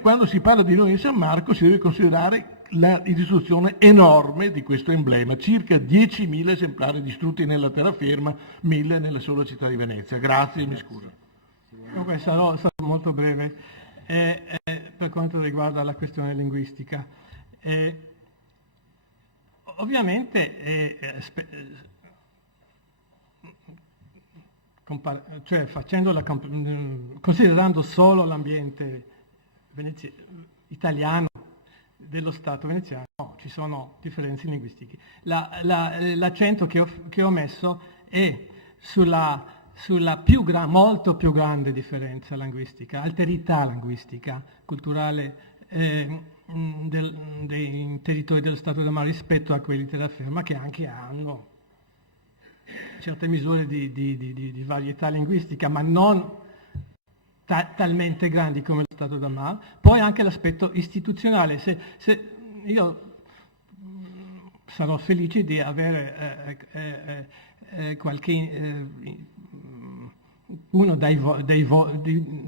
quando si parla di leoni di San Marco si deve considerare la distruzione enorme di questo emblema, circa 10.000 esemplari distrutti nella terraferma, 1.000 nella sola città di Venezia. Grazie, mi scuso. Comunque sarò molto breve. Per quanto riguarda la questione linguistica, ovviamente considerando solo l'ambiente italiano dello Stato veneziano, no, ci sono differenze linguistiche. L'accento che ho messo è sulla molto più grande differenza linguistica, alterità linguistica, culturale dei territori dello Stato da Mare rispetto a quelli di terraferma, che anche hanno certe misure di varietà linguistica, ma non talmente grandi come lo Stato da Mar, poi anche l'aspetto istituzionale. Io sarò felice di avere uno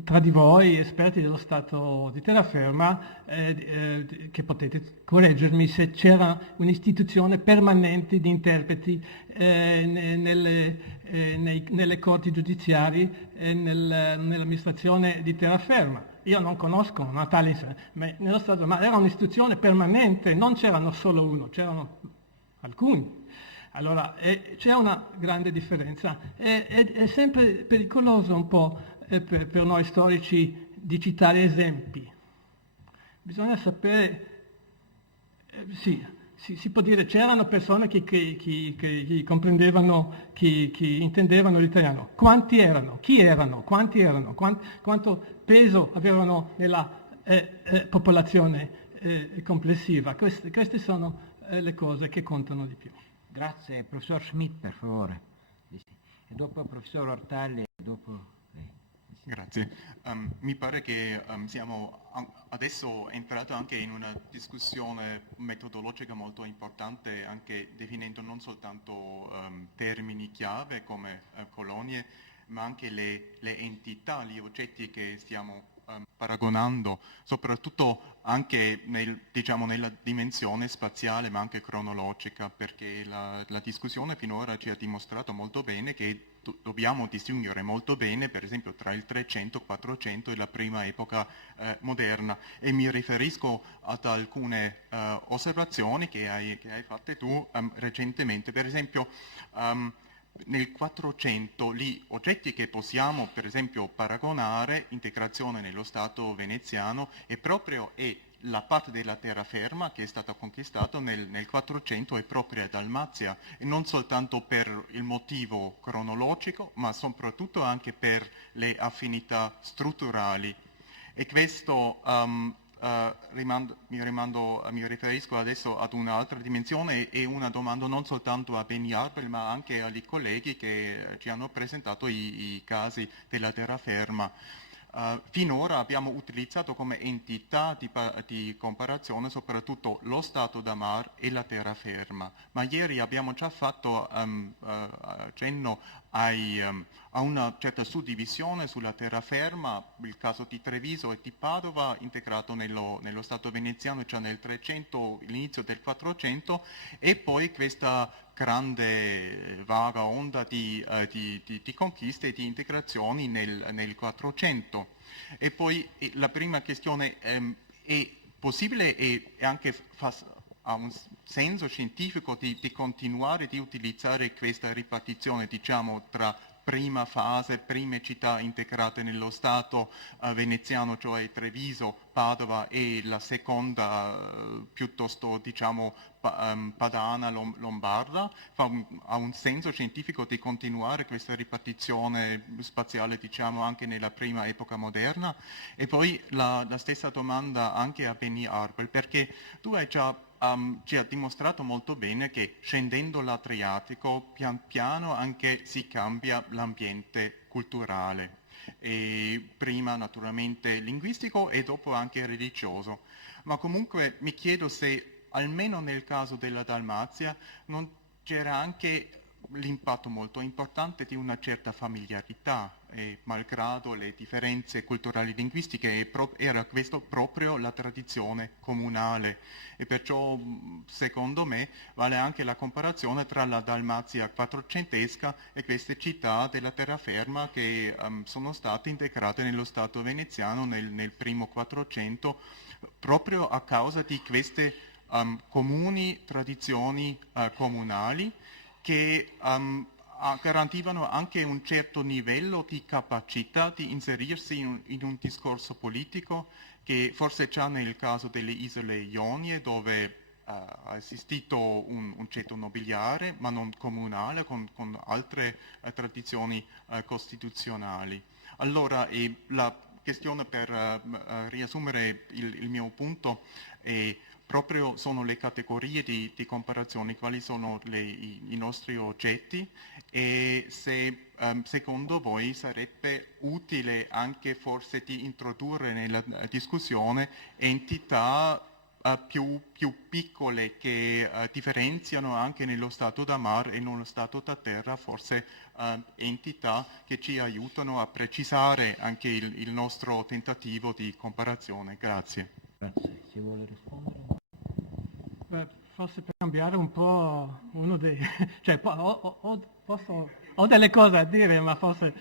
tra di voi, esperti dello Stato di terraferma, che potete correggermi se c'era un'istituzione permanente di interpreti nelle corti giudiziarie e nell'amministrazione di terraferma. Io non conosco una tale, ma nello Stato, ma era un'istituzione permanente, non c'erano solo uno, c'erano alcuni. Allora, c'è una grande differenza. È sempre pericoloso un po' per noi storici di citare esempi. Bisogna sapere, sì, si può dire, c'erano persone che comprendevano, che intendevano l'italiano. Quanti erano? Chi erano? Quanti erano? Quanto peso avevano nella popolazione complessiva? Queste sono le cose che contano di più. Grazie. Professor Schmidt, per favore. E dopo il professor Ortagli, e dopo lei. Grazie. Mi pare che siamo adesso entrati anche in una discussione metodologica molto importante, anche definendo non soltanto termini chiave come colonie, ma anche le entità, gli oggetti che stiamo paragonando, soprattutto anche nella dimensione spaziale ma anche cronologica, perché la discussione finora ci ha dimostrato molto bene che dobbiamo distinguere molto bene, per esempio, tra il 300, 400 e la prima epoca moderna, e mi riferisco ad alcune osservazioni che hai fatto tu recentemente. Per esempio, nel 400 gli oggetti che possiamo per esempio paragonare, integrazione nello Stato veneziano, è la parte della terraferma che è stata conquistata nel 400 è propria Dalmazia, e non soltanto per il motivo cronologico, ma soprattutto anche per le affinità strutturali. E questo mi riferisco adesso ad un'altra dimensione, e una domanda non soltanto a Benny Arbel ma anche agli colleghi che ci hanno presentato i casi della terraferma. Finora abbiamo utilizzato come entità di comparazione soprattutto lo Stato da Mar e la terraferma, ma ieri abbiamo già fatto cenno a una certa suddivisione sulla terraferma, il caso di Treviso e di Padova integrato nello Stato veneziano già nel 300, l'inizio del 400, e poi questa grande vaga onda di conquiste e di integrazioni nel 400. E poi la prima questione è possibile e anche ha un senso scientifico di continuare di utilizzare questa ripartizione, diciamo, tra prima fase, prime città integrate nello Stato veneziano, cioè Treviso, Padova, e la seconda piuttosto, diciamo, padana, lombarda. Ha un senso scientifico di continuare questa ripartizione spaziale, diciamo, anche nella prima epoca moderna? E poi la stessa domanda anche a Benny Arbel, perché tu hai già ci ha dimostrato molto bene che scendendo l'Adriatico pian piano anche si cambia l'ambiente culturale, e prima naturalmente linguistico e dopo anche religioso. Ma comunque mi chiedo se almeno nel caso della Dalmazia non c'era anche l'impatto molto importante di una certa familiarità, e malgrado le differenze culturali linguistiche era questo proprio la tradizione comunale, e perciò secondo me vale anche la comparazione tra la Dalmazia quattrocentesca e queste città della terraferma che sono state integrate nello Stato veneziano nel primo 400 proprio a causa di queste comuni tradizioni comunali che garantivano anche un certo livello di capacità di inserirsi in un discorso politico, che forse già nel caso delle isole Ionie, dove ha esistito un ceto nobiliare ma non comunale, con altre tradizioni costituzionali. Allora, la questione per riassumere il mio punto è proprio sono le categorie di comparazione, quali sono i nostri oggetti, e se secondo voi sarebbe utile anche forse di introdurre nella discussione entità più piccole che differenziano anche nello stato da mare e nello stato da terra, forse entità che ci aiutano a precisare anche il nostro tentativo di comparazione. Grazie. Grazie. Si vuole rispondere? Forse per cambiare un po' uno dei... cioè ho delle cose da dire, ma forse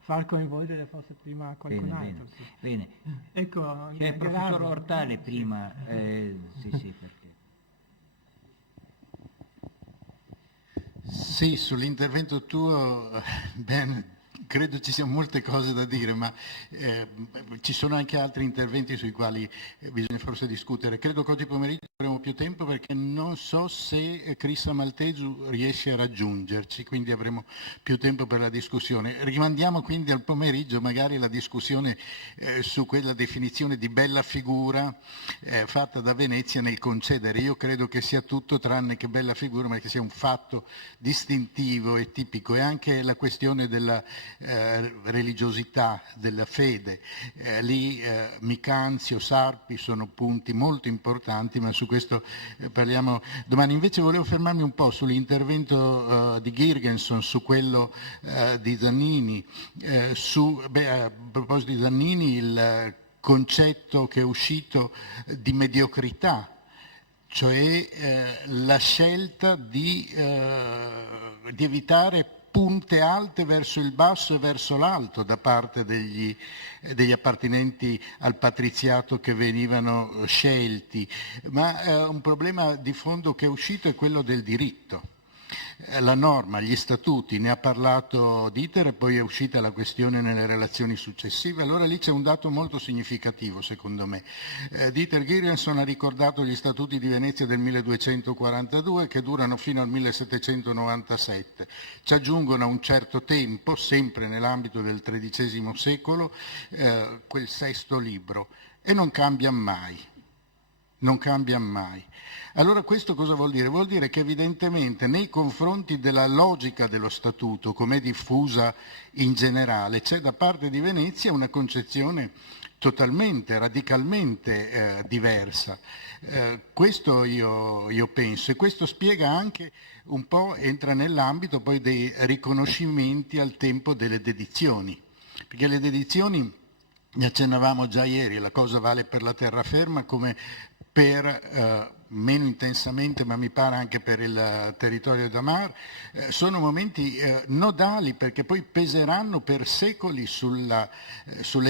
far coinvolgere forse prima qualcun altro. Sì. Bene. Ecco, C'è il professor Ortale prima. Sì, perché? Sì, sull'intervento tuo, Ben, credo ci siano molte cose da dire, ma ci sono anche altri interventi sui quali bisogna forse discutere. Credo che oggi pomeriggio avremo più tempo perché non so se Crissa Maltesu riesce a raggiungerci, quindi avremo più tempo per la discussione. Rimandiamo quindi al pomeriggio magari la discussione su quella definizione di bella figura fatta da Venezia nel concedere. Io credo che sia tutto tranne che bella figura, ma che sia un fatto distintivo e tipico, e anche la questione della religiosità, della fede. Lì Micanzio, Sarpi sono punti molto importanti, ma su questo parliamo domani. Invece volevo fermarmi un po' sull'intervento di Girgenson, su quello di Zannini. A proposito di Zannini, il concetto che è uscito di mediocrità, cioè la scelta di evitare punte alte verso il basso e verso l'alto da parte degli appartenenti al patriziato che venivano scelti, ma un problema di fondo che è uscito è quello del diritto. La norma, gli statuti, ne ha parlato Dieter e poi è uscita la questione nelle relazioni successive. Allora lì c'è un dato molto significativo secondo me. Dieter Girgenson ha ricordato gli statuti di Venezia del 1242 che durano fino al 1797. Ci aggiungono a un certo tempo, sempre nell'ambito del XIII secolo, quel sesto libro, e non cambia mai. Non cambia mai. Allora questo cosa vuol dire? Vuol dire che evidentemente nei confronti della logica dello statuto, come è diffusa in generale, c'è da parte di Venezia una concezione totalmente, radicalmente diversa. Questo io penso, e questo spiega anche un po', entra nell'ambito poi dei riconoscimenti al tempo delle dedizioni, perché le dedizioni, ne accennavamo già ieri, la cosa vale per la terraferma come per, meno intensamente, ma mi pare anche per il territorio d'Amar, sono momenti nodali perché poi peseranno per secoli sulle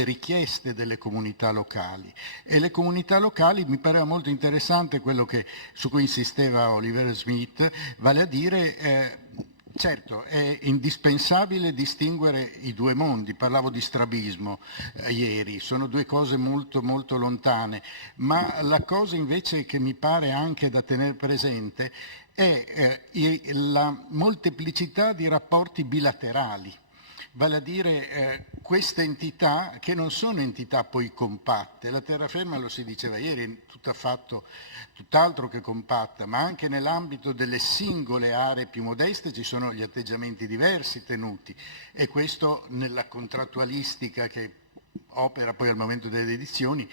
richieste delle comunità locali. E le comunità locali, mi pareva molto interessante quello su cui insisteva Oliver Smith, vale a dire... Certo, è indispensabile distinguere i due mondi, parlavo di strabismo ieri, sono due cose molto molto lontane, ma la cosa invece che mi pare anche da tenere presente è la molteplicità di rapporti bilaterali. Vale a dire queste entità che non sono entità poi compatte. La terraferma, lo si diceva ieri, è tutt'altro che compatta, ma anche nell'ambito delle singole aree più modeste ci sono gli atteggiamenti diversi tenuti, e questo nella contrattualistica che opera poi al momento delle edizioni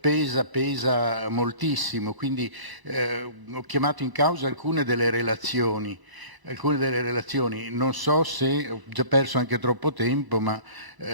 pesa moltissimo. Quindi ho chiamato in causa alcune delle relazioni, non so se ho già perso anche troppo tempo, ma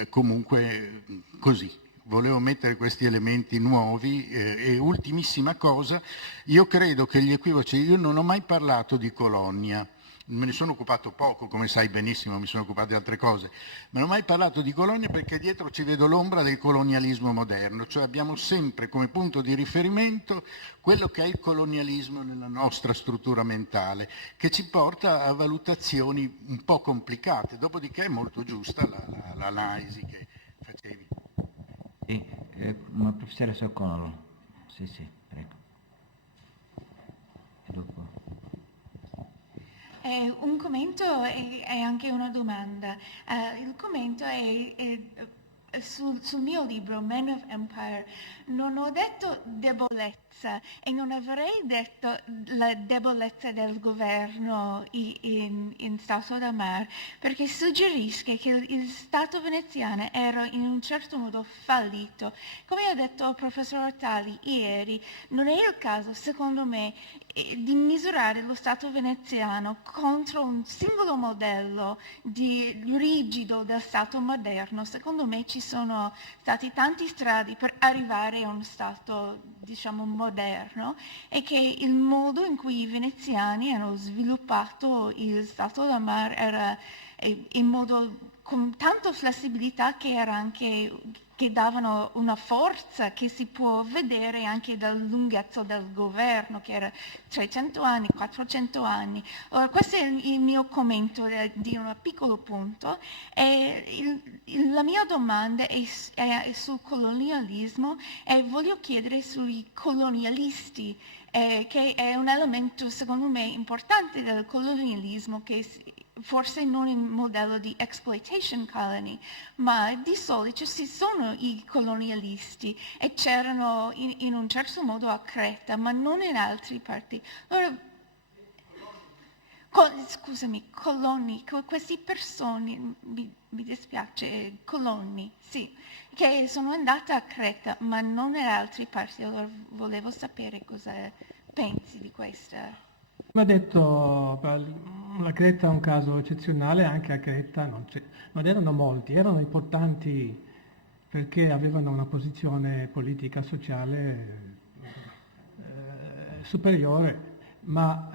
comunque così. Volevo mettere questi elementi nuovi e ultimissima cosa, io credo che gli equivoci, io non ho mai parlato di colonia, me ne sono occupato poco, come sai benissimo, mi sono occupato di altre cose, ma non ho mai parlato di colonia perché dietro ci vedo l'ombra del colonialismo moderno, cioè abbiamo sempre come punto di riferimento quello che è il colonialismo nella nostra struttura mentale, che ci porta a valutazioni un po' complicate, dopodiché è molto giusta l'analisi che facevi. Professoressa O'Connell, sì, prego. E dopo. Un commento e anche una domanda. Il commento è sul mio libro Men of Empire non ho detto debolezza e non avrei detto la debolezza del governo in Stato da Mar, perché suggerisce che il Stato veneziano era in un certo modo fallito. Come ha detto il professor Ortali ieri, non è il caso, secondo me, di misurare lo Stato veneziano contro un singolo modello rigido del Stato moderno. Secondo me ci sono stati tanti stradi per arrivare a un Stato, diciamo, moderno, e che il modo in cui i veneziani hanno sviluppato il Stato da Mar era in modo con tanta flessibilità che davano una forza che si può vedere anche dalla lunghezza del governo, che era 300 anni, 400 anni. Allora, questo è il mio commento di un piccolo punto. La mia domanda è sul colonialismo e voglio chiedere sui colonialisti, che è un elemento secondo me importante del colonialismo, che forse non in modello di exploitation colony, ma di solito ci sono i colonialisti e c'erano in un certo modo a Creta, ma non in altre parti. Allora, scusami, coloni, queste persone, mi dispiace, coloni, sì, che sono andate a Creta, ma non in altre parti. Allora volevo sapere cosa pensi di questa. Come ha detto, la Creta è un caso eccezionale, anche a Creta non erano molti, erano importanti perché avevano una posizione politica, sociale superiore, ma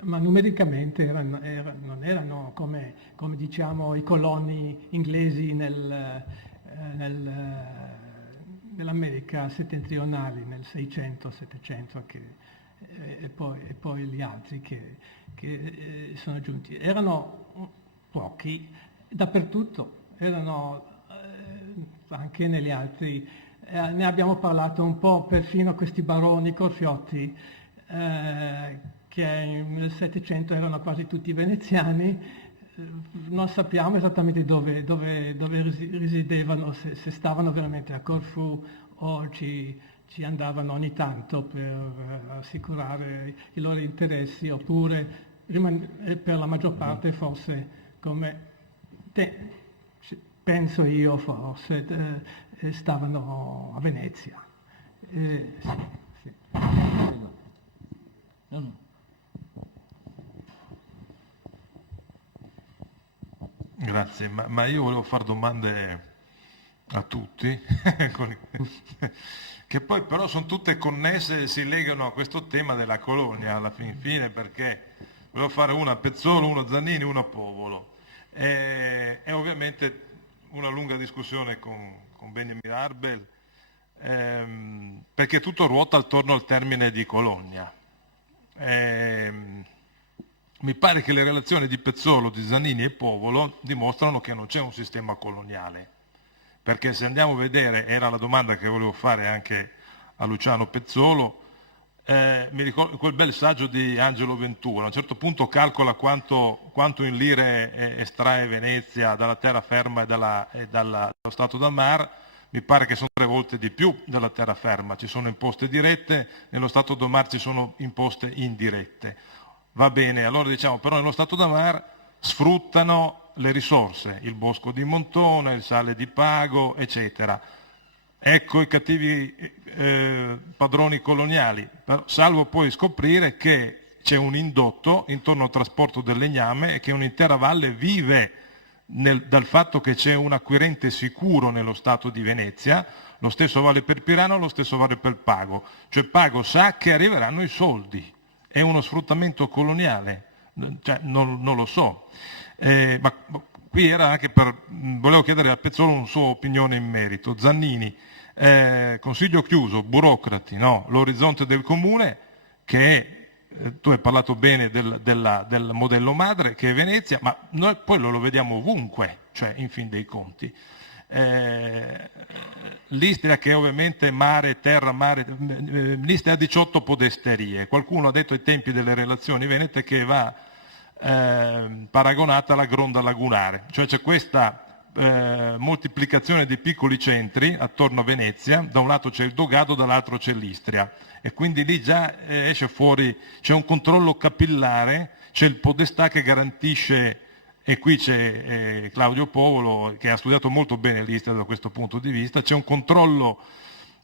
numericamente non erano come diciamo i coloni inglesi nell'America settentrionale nel 600-700 e poi gli altri che sono giunti. Erano pochi dappertutto, erano anche negli altri. Ne abbiamo parlato un po', perfino questi baroni corfiotti che nel Settecento erano quasi tutti veneziani. Non sappiamo esattamente dove risiedevano, se stavano veramente a Corfù o ci andavano ogni tanto per assicurare i loro interessi, oppure per la maggior parte forse come penso io forse stavano a Venezia. Sì. No. Grazie, ma io volevo fare domande a tutti, che poi però sono tutte connesse e si legano a questo tema della colonia alla fin fine, perché volevo fare una a Pezzolo, uno a Zannini, uno a Povolo. E ovviamente una lunga discussione con Benjamin Arbel, perché tutto ruota attorno al termine di colonia. Mi pare che le relazioni di Pezzolo, di Zannini e Povolo dimostrano che non c'è un sistema coloniale, perché se andiamo a vedere, era la domanda che volevo fare anche a Luciano Pezzolo, mi ricordo quel bel saggio di Angelo Ventura, a un certo punto calcola quanto in lire estrae Venezia dalla terraferma e dallo Stato da Mar. Mi pare che sono 3 volte di più della terraferma, ci sono imposte dirette, nello Stato da Mar ci sono imposte indirette. Va bene, allora diciamo, però nello Stato da Mar sfruttano le risorse, il bosco di Montone, il sale di Pago, eccetera. Ecco i cattivi padroni coloniali, salvo poi scoprire che c'è un indotto intorno al trasporto del legname e che un'intera valle vive dal fatto che c'è un acquirente sicuro nello Stato di Venezia. Lo stesso vale per Pirano, lo stesso vale per Pago. Cioè Pago sa che arriveranno i soldi. È uno sfruttamento coloniale? Cioè, non lo so. Ma qui era anche volevo chiedere a Pezzolo una sua opinione in merito. Zannini, consiglio chiuso, burocrati, no? L'orizzonte del comune, che è, tu hai parlato bene del modello madre, che è Venezia, ma noi poi lo vediamo ovunque, cioè in fin dei conti. L'Istria, che ovviamente mare, terra, mare, l'Istria ha 18 podesterie. Qualcuno ha detto ai tempi delle relazioni venete che va paragonata alla gronda lagunare, cioè c'è questa moltiplicazione di piccoli centri attorno a Venezia, da un lato c'è il Dogado, dall'altro c'è l'Istria, e quindi lì già esce fuori, c'è un controllo capillare, c'è il Podestà che garantisce, e qui c'è Claudio Povolo che ha studiato molto bene l'Istria da questo punto di vista, c'è un controllo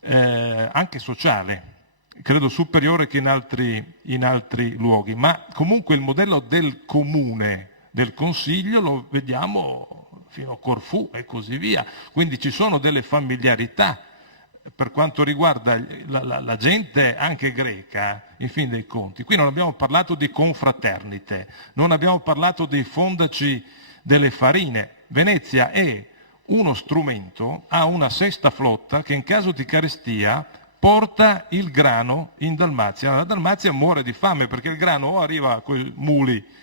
anche sociale, credo superiore che in altri luoghi, ma comunque il modello del comune, del Consiglio, lo vediamo fino a Corfù e così via, quindi ci sono delle familiarità per quanto riguarda la gente anche greca, in fin dei conti. Qui non abbiamo parlato di confraternite, non abbiamo parlato dei fondaci delle farine. Venezia è uno strumento, ha una sesta flotta che in caso di carestia porta il grano in Dalmazia. La Dalmazia muore di fame perché il grano o arriva con i muli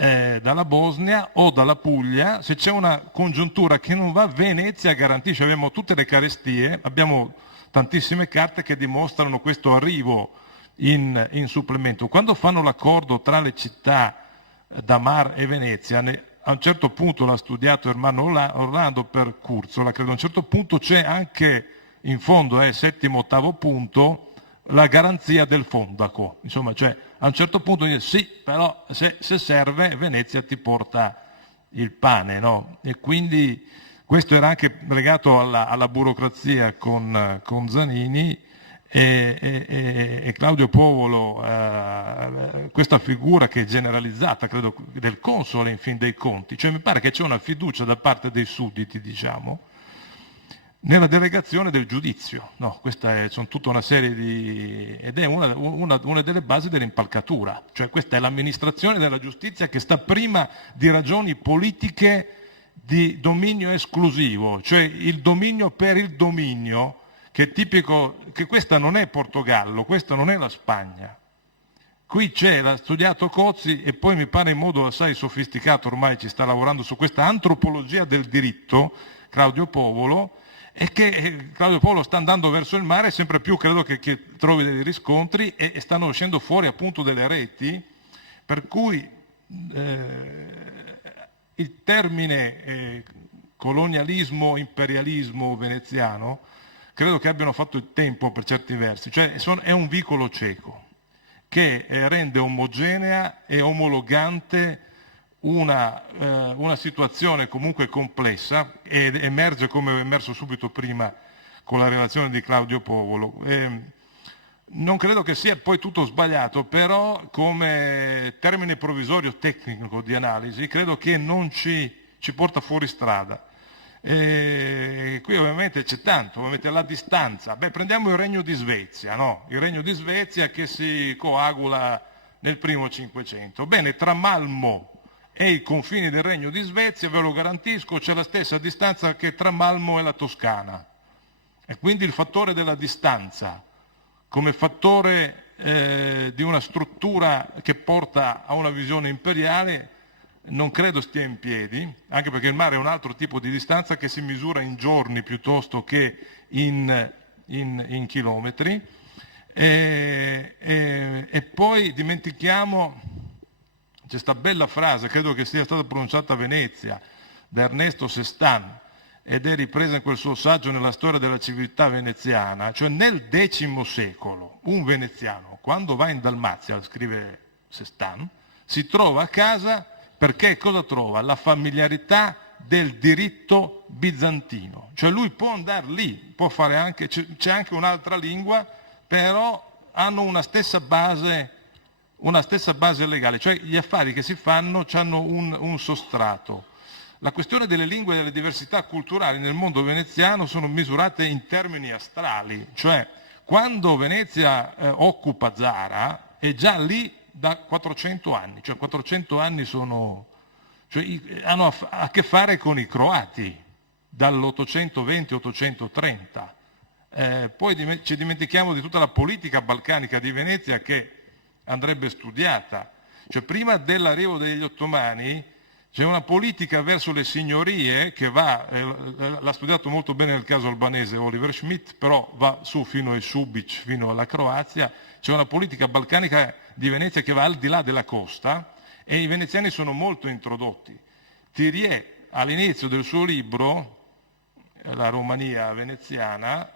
dalla Bosnia o dalla Puglia. Se c'è una congiuntura che non va, Venezia garantisce, abbiamo tutte le carestie, abbiamo tantissime carte che dimostrano questo arrivo in supplemento. Quando fanno l'accordo tra le città da Mar e Venezia, a un certo punto l'ha studiato Ermanno Orlando per Curzola, credo, a un certo punto c'è anche in fondo, settimo, ottavo punto, la garanzia del fondaco, insomma, cioè a un certo punto dice sì, però se serve Venezia ti porta il pane, no? E quindi questo era anche legato alla burocrazia con Zanini e Claudio Povolo, questa figura che è generalizzata, credo, del console in fin dei conti, cioè mi pare che c'è una fiducia da parte dei sudditi, diciamo, nella delegazione del giudizio, no, questa sono tutta una serie ed è una delle basi dell'impalcatura, cioè questa è l'amministrazione della giustizia che sta prima di ragioni politiche di dominio esclusivo, cioè il dominio per il dominio, che è tipico, che questa non è Portogallo, questa non è la Spagna. Qui l'ha studiato Cozzi e poi mi pare in modo assai sofisticato, ormai ci sta lavorando su questa antropologia del diritto, Claudio Povolo, e che Claudio Povolo sta andando verso il mare, sempre più credo che trovi dei riscontri e stanno uscendo fuori appunto delle reti, per cui il termine colonialismo, imperialismo veneziano, credo che abbiano fatto il tempo per certi versi, cioè è un vicolo cieco che rende omogenea e omologante una situazione comunque complessa, ed emerge, come è emerso subito prima con la relazione di Claudio Povolo. Non credo che sia poi tutto sbagliato, però come termine provvisorio tecnico di analisi credo che non ci porta fuori strada. Qui ovviamente c'è tanto, ovviamente la distanza. Prendiamo il Regno di Svezia, no? Il Regno di Svezia che si coagula nel primo Cinquecento. Bene, tra Malmo e i confini del Regno di Svezia, ve lo garantisco, c'è la stessa distanza che tra Malmo e la Toscana. E quindi il fattore della distanza, come fattore di una struttura che porta a una visione imperiale, non credo stia in piedi, anche perché il mare è un altro tipo di distanza che si misura in giorni piuttosto che in chilometri. E poi dimentichiamo, c'è questa bella frase, credo che sia stata pronunciata a Venezia, da Ernesto Sestan, ed è ripresa in quel suo saggio Nella storia della civiltà veneziana, cioè nel X secolo un veneziano, quando va in Dalmazia, scrive Sestan, si trova a casa perché cosa trova? La familiarità del diritto bizantino, cioè lui può andare lì, può fare anche, c'è anche un'altra lingua, però hanno una stessa base legale, cioè gli affari che si fanno hanno un sostrato. La questione delle lingue e delle diversità culturali nel mondo veneziano sono misurate in termini astrali, cioè quando Venezia occupa Zara è già lì da 400 anni, cioè 400 anni hanno a che fare con i croati dall'820-830. Poi ci dimentichiamo di tutta la politica balcanica di Venezia che andrebbe studiata, cioè prima dell'arrivo degli ottomani c'è una politica verso le signorie che l'ha studiato molto bene nel caso albanese Oliver Schmidt, però va su fino ai Subic, fino alla Croazia, c'è una politica balcanica di Venezia che va al di là della costa e i veneziani sono molto introdotti. Thiriet all'inizio del suo libro, La Romania veneziana,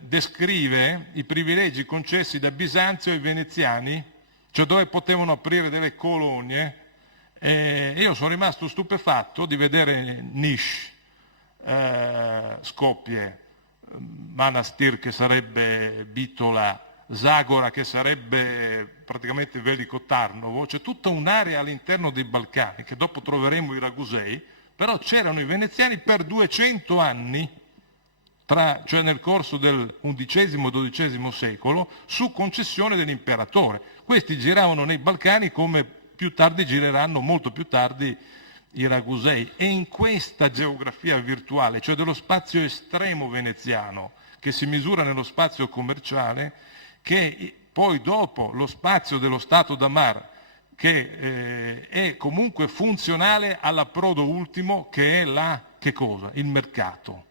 descrive i privilegi concessi da Bisanzio ai veneziani, cioè dove potevano aprire delle colonie. Io sono rimasto stupefatto di vedere Niš, Skopje, Manastir che sarebbe Bitola, Zagora che sarebbe praticamente Veliko Tarnovo, c'è tutta un'area all'interno dei Balcani che dopo troveremo i Ragusei, però c'erano i veneziani per 200 anni, cioè nel corso del XI-XII secolo, su concessione dell'imperatore. Questi giravano nei Balcani come più tardi gireranno, molto più tardi, i Ragusei. E in questa geografia virtuale, cioè dello spazio estremo veneziano, che si misura nello spazio commerciale, che poi dopo lo spazio dello Stato d'Amar, che è comunque funzionale all'approdo ultimo, che è che cosa? Il mercato.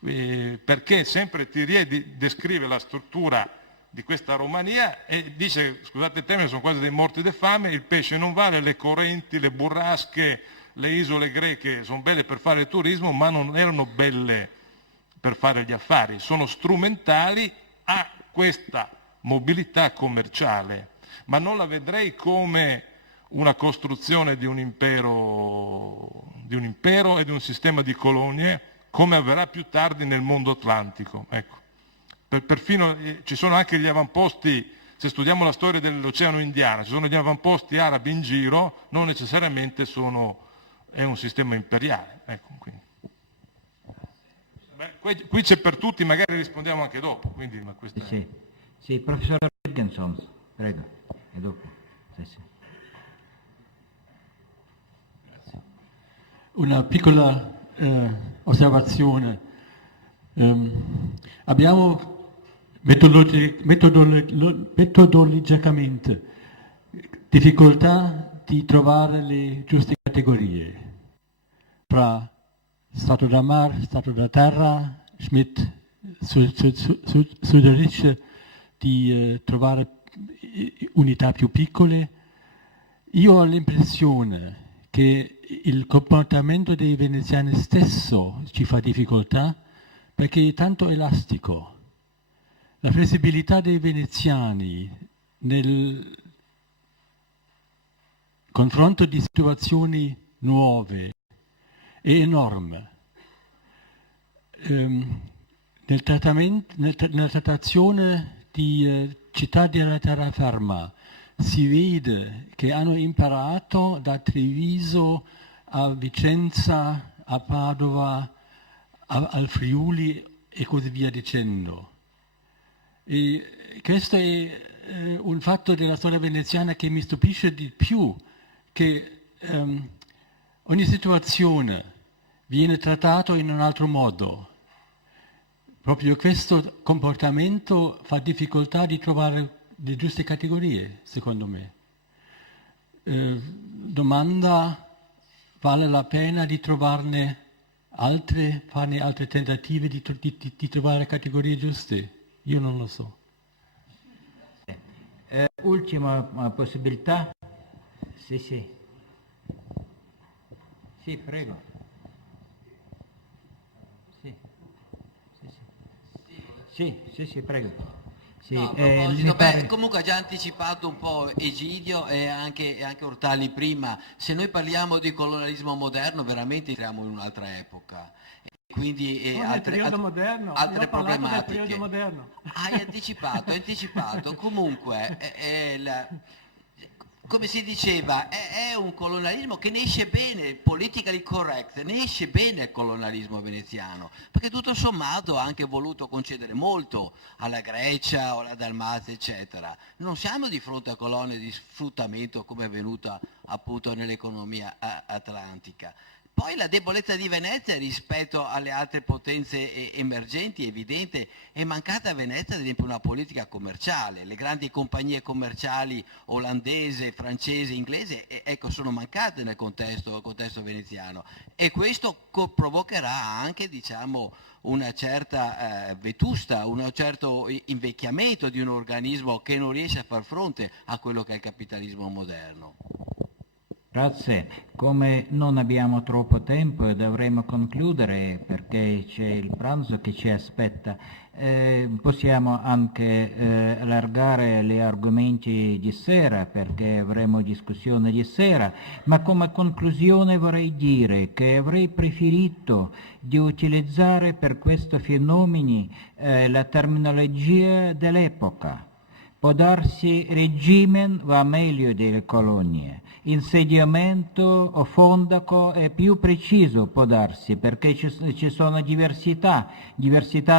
Perché sempre Thiriet descrive la struttura di questa Romania e dice, scusate il termine, sono quasi dei morti di fame, il pesce non vale, le correnti, le burrasche, le isole greche sono belle per fare il turismo, ma non erano belle per fare gli affari, sono strumentali a questa mobilità commerciale, ma non la vedrei come una costruzione di un impero e di un sistema di colonie, come avverrà più tardi nel mondo atlantico. Ecco. Perfino ci sono anche gli avamposti, se studiamo la storia dell'Oceano Indiano, ci sono gli avamposti arabi in giro, non necessariamente è un sistema imperiale. Ecco, qui c'è per tutti, magari rispondiamo anche dopo. Quindi, ma sì, professore Wilkinson, prego, e dopo. Sì. Una piccola osservazione. Abbiamo metodologicamente difficoltà di trovare le giuste categorie fra stato da mar, stato da terra, Schmidt suggerisce di trovare unità più piccole. Io ho l'impressione che il comportamento dei veneziani stesso ci fa difficoltà perché è tanto elastico. La flessibilità dei veneziani nel confronto di situazioni nuove è enorme. Nella trattazione di città della terraferma si vede che hanno imparato da Treviso a Vicenza, a Padova, al Friuli e così via dicendo. E questo è un fatto della storia veneziana che mi stupisce di più, che ogni situazione viene trattata in un altro modo. Proprio questo comportamento fa difficoltà di trovare le giuste categorie, secondo me. Domanda, vale la pena di trovarne altre, farne altri tentativi di trovare categorie giuste? Io non lo so. Ultima possibilità? Sì, prego. Sì, prego. Sì, no, comunque ha già anticipato un po' Egidio e anche Ortali prima. Se noi parliamo di colonialismo moderno, veramente entriamo in un'altra epoca. Quindi altre problematiche. Del periodo moderno. Hai anticipato. Comunque, come si diceva, è un colonialismo che ne esce bene, politically correct, ne esce bene il colonialismo veneziano, perché tutto sommato ha anche voluto concedere molto alla Grecia o alla Dalmazia, eccetera. Non siamo di fronte a colonie di sfruttamento come è avvenuto appunto nell'economia atlantica. Poi la debolezza di Venezia rispetto alle altre potenze emergenti è evidente, è mancata a Venezia ad esempio una politica commerciale, le grandi compagnie commerciali olandese, francese, inglese sono mancate nel contesto veneziano e questo provocherà anche una certa vetusta, un certo invecchiamento di un organismo che non riesce a far fronte a quello che è il capitalismo moderno. Grazie. Come non abbiamo troppo tempo e dovremo concludere perché c'è il pranzo che ci aspetta, possiamo anche allargare gli argomenti di sera perché avremo discussione di sera, ma come conclusione vorrei dire che avrei preferito di utilizzare per questi fenomeni la terminologia dell'epoca. Può darsi regime va meglio delle colonie, insediamento o fondaco è più preciso può darsi perché ci sono diversità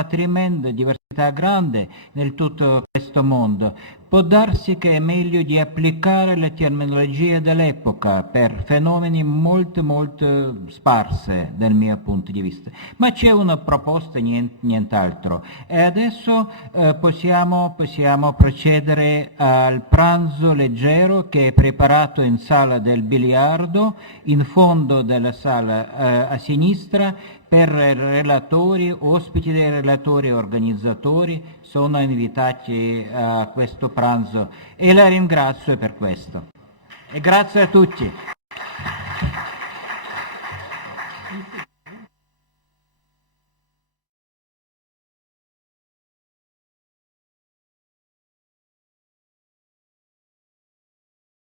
tremende, diversità grande nel tutto questo mondo. Può darsi che è meglio di applicare la terminologia dell'epoca per fenomeni molto sparse dal mio punto di vista, ma c'è una proposta, nient'altro. E adesso possiamo procedere al pranzo leggero che è preparato in sala del biliardo, in fondo della sala a sinistra, per relatori, ospiti dei relatori e organizzatori sono invitati a questo pranzo e la ringrazio per questo. E grazie a tutti.